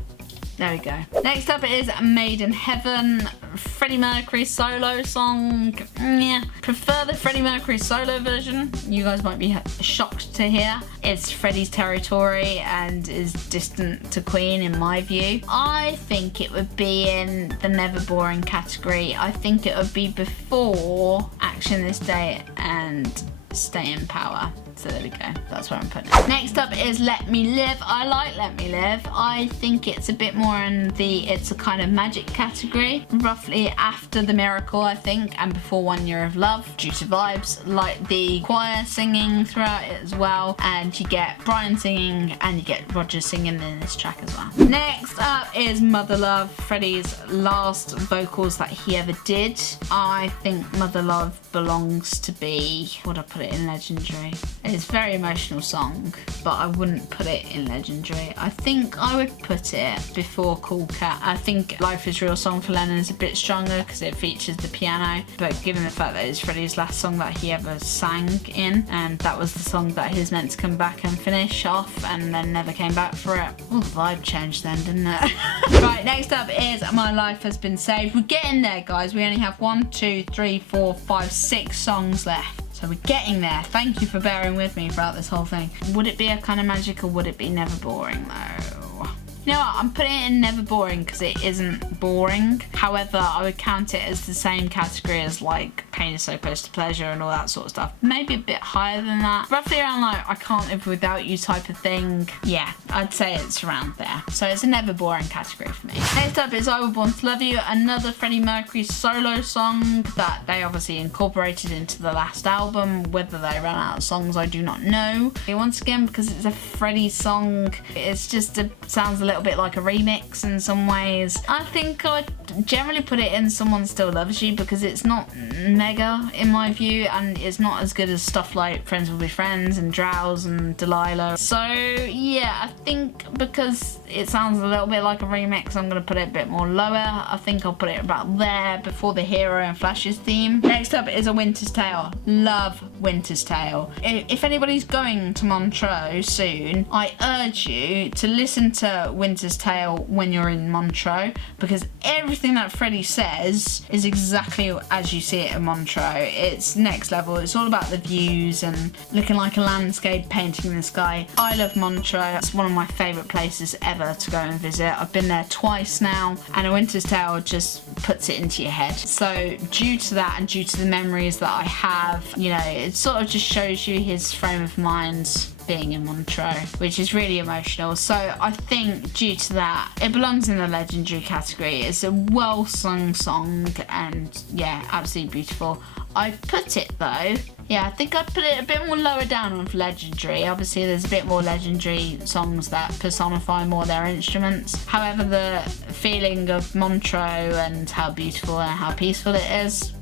There we go. Next up is Made in Heaven. Freddie Mercury solo song. Yeah. Prefer the Freddie Mercury solo version. You guys might be shocked to hear. It's Freddie's territory and is distant to Queen in my view. I think it would be in the never boring category. I think it would be before Action This Day and Stay in Power. So there we go. That's where I'm putting it. Next up is Let Me Live. I like Let Me Live. I think it's a bit more in the It's a Kind of Magic category. Roughly after The Miracle, I think, and before 1 Year of Love. Due to vibes, like the choir singing throughout it as well. And you get Brian singing and you get Roger singing in this track as well. Next up is Mother Love. Freddie's last vocals that he ever did. I think Mother Love belongs to be, would I put it in Legendary? It's a very emotional song, but I wouldn't put it in Legendary. I think I would put it before Cool Cat. I think Life is Real song for Lennon is a bit stronger because it features the piano, but given the fact that it's Freddie's last song that he ever sang in, and that was the song that he was meant to come back and finish off and then never came back for it. Well, the vibe changed then, didn't it? Right, next up is My Life Has Been Saved. We're getting there, guys. We only have 1, 2, 3, 4, 5, 6 songs left. So we're getting there. Thank you for bearing with me throughout this whole thing. Would it be a kind of magic or would it be never boring though? You know what, I'm putting it in never boring because it isn't boring. However, I would count it as the same category as like Pain is So Close to Pleasure and all that sort of stuff. Maybe a bit higher than that. Roughly around like I Can't Live Without You type of thing. Yeah, I'd say it's around there. So it's a never boring category for me. Next up is I Were Born to Love You, another Freddie Mercury solo song that they obviously incorporated into the last album. Whether they ran out of songs, I do not know. Once again, because it's a Freddie song, it's just sounds a little bit like a remix in some ways. I think I'd generally put it in Someone Still Loves You because it's not mega in my view, and it's not as good as stuff like Friends Will Be Friends and Drowse and Delilah. So yeah, I think because it sounds a little bit like a remix, I'm going to put it a bit more lower. I think I'll put it about there before the Hero and Flash's theme. Next up is A Winter's Tale. Love Winter's Tale. If anybody's going to Montreux soon, I urge you to listen to Winter's Tale when you're in Montreux, because everything that Freddie says is exactly as you see it in Montreux. It's next level. It's all about the views and looking like a landscape painting in the sky. I love Montreux. It's one of my favourite places ever to go and visit. I've been there twice now, and A Winter's Tale just puts it into your head. So due to that and due to the memories that I have, you know, it sort of just shows you his frame of mind being in Montreux, which is really emotional. So I think due to that, it belongs in the Legendary category. It's a well sung song and yeah, absolutely beautiful. I put it though, yeah, I think I'd put it a bit more lower down with Legendary. Obviously there's a bit more Legendary songs that personify more their instruments. However, the feeling of Montreux and how beautiful and how peaceful it is,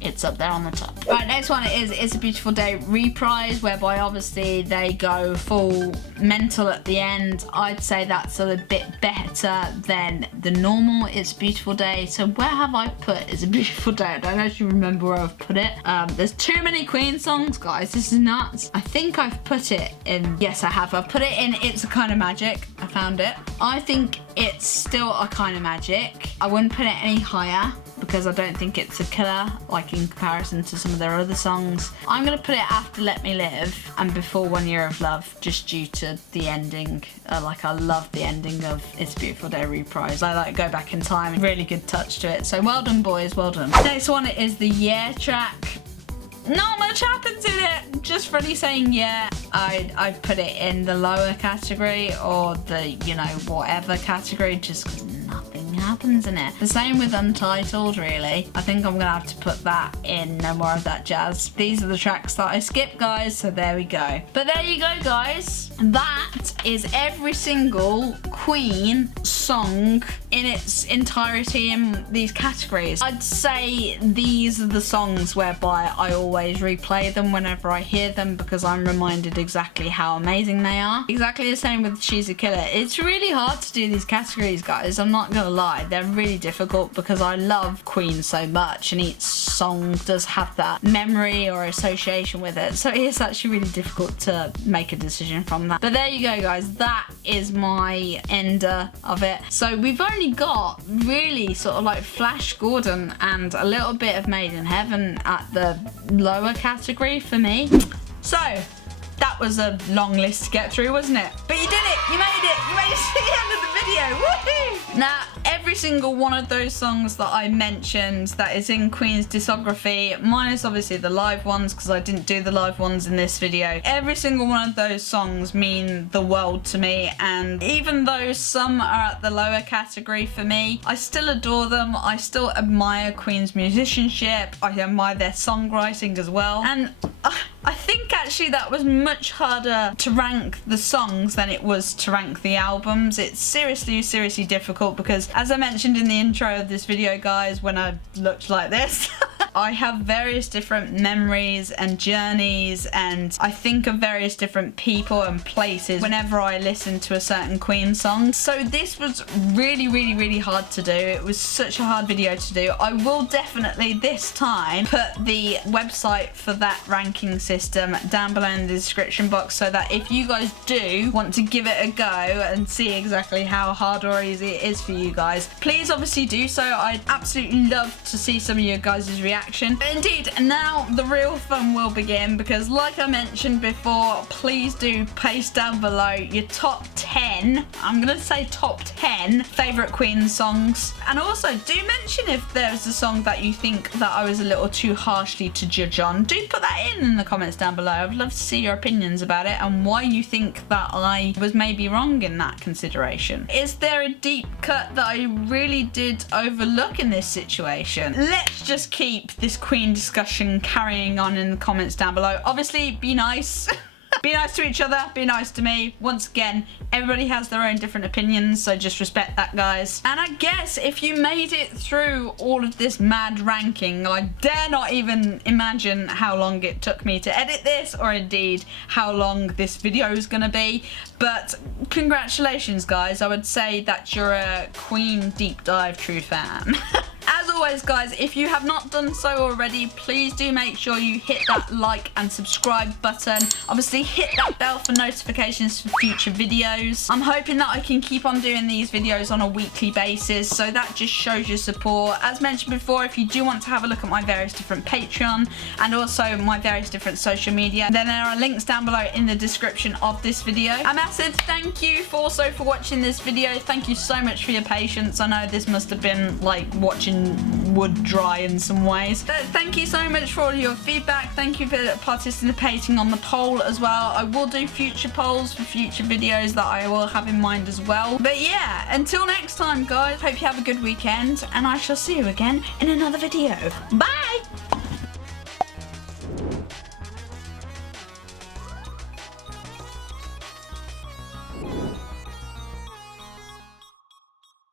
it's up there on the top. Right, next one is It's a Beautiful Day reprise, whereby obviously they go full mental at the end. I'd say that's a bit better than the normal It's a Beautiful Day. So where have I put It's a Beautiful Day? I don't actually remember where I've put it. There's too many Queen songs, guys. This is nuts. I think I've put it in, yes I have. I've put it in It's a Kind of Magic. I found it. I think it's still a kind of magic. I wouldn't put it any higher because I don't think it's a killer, like in comparison to some of their other songs. I'm gonna put it after Let Me Live and before 1 Year of Love, just due to the ending. Like, I love the ending of It's a Beautiful Day reprise. I like Go Back in Time, really good touch to it. So well done, boys, well done. Next one is the Yeah track. Not much happens in it, just really saying yeah. I'd put it in the lower category or the, you know, whatever category, just because nothing happens in it. The same with Untitled, really. I think I'm gonna have to put that in No More of That Jazz. These are the tracks that I skipped, guys, so there we go. But there you go, guys. That is every single Queen song in its entirety in these categories. I'd say these are the songs whereby I always replay them whenever I hear them because I'm reminded exactly how amazing they are. Exactly the same with She's a Killer. It's really hard to do these categories, guys. I'm not gonna lie. They're really difficult because I love Queen so much and each song does have that memory or association with it. So it's actually really difficult to make a decision from that. But there you go, guys. That is my ender of it. So we've only got really sort of like Flash Gordon and a little bit of Made in Heaven at the lower category for me. So that was a long list to get through, wasn't it? But you did it! You made it! You made it to the end of the video! Woohoo! Now, every single one of those songs that I mentioned that is in Queen's discography, minus obviously the live ones because I didn't do the live ones in this video, every single one of those songs mean the world to me, and even though some are at the lower category for me, I still adore them. I still admire Queen's musicianship. I admire their songwriting as well, and I think actually that was much harder to rank the songs than it was to rank the albums. It's seriously difficult because, as I mentioned in the intro of this video, guys, when I looked like this, I have various different memories and journeys, and I think of various different people and places whenever I listen to a certain Queen song. So this was really hard to do. It was such a hard video to do. I will definitely this time put the website for that ranking system down below in the description box so that if you guys do want to give it a go and see exactly how hard or easy it is for you guys, please obviously do so. I'd absolutely love to see some of you guys' reaction. Indeed, now the real fun will begin because, like I mentioned before, please do paste down below your top 10, I'm gonna say top 10 favourite Queen songs, and also do mention if there's a song that you think that I was a little too harshly to judge on. Do put that in the comments down below. I'd love to see your opinions about it and why you think that I was maybe wrong in that consideration. Is there a deep cut that I really did overlook in this situation? Let's just keep this Queen discussion carrying on in the comments down below. Obviously, be nice. Be nice to each other, be nice to me. Once again, everybody has their own different opinions, so just respect that, guys. And I guess if you made it through all of this mad ranking, I dare not even imagine how long it took me to edit this, or indeed how long this video is gonna be. But congratulations, guys. I would say that you're a Queen deep dive true fan. As always, guys, if you have not done so already, please do make sure you hit that like and subscribe button. Obviously, hit that bell for notifications for future videos. I'm hoping that I can keep on doing these videos on a weekly basis, so that just shows your support. As mentioned before, if you do want to have a look at my various different Patreon and also my various different social media, then there are links down below in the description of this video. A massive thank you also for watching this video. Thank you so much for your patience. I know this must have been like watching wood dry in some ways. But thank you so much for all your feedback. Thank you for participating on the poll as well. I will do future polls for future videos that I will have in mind as well. But yeah, until next time, guys, hope you have a good weekend and I shall see you again in another video. Bye!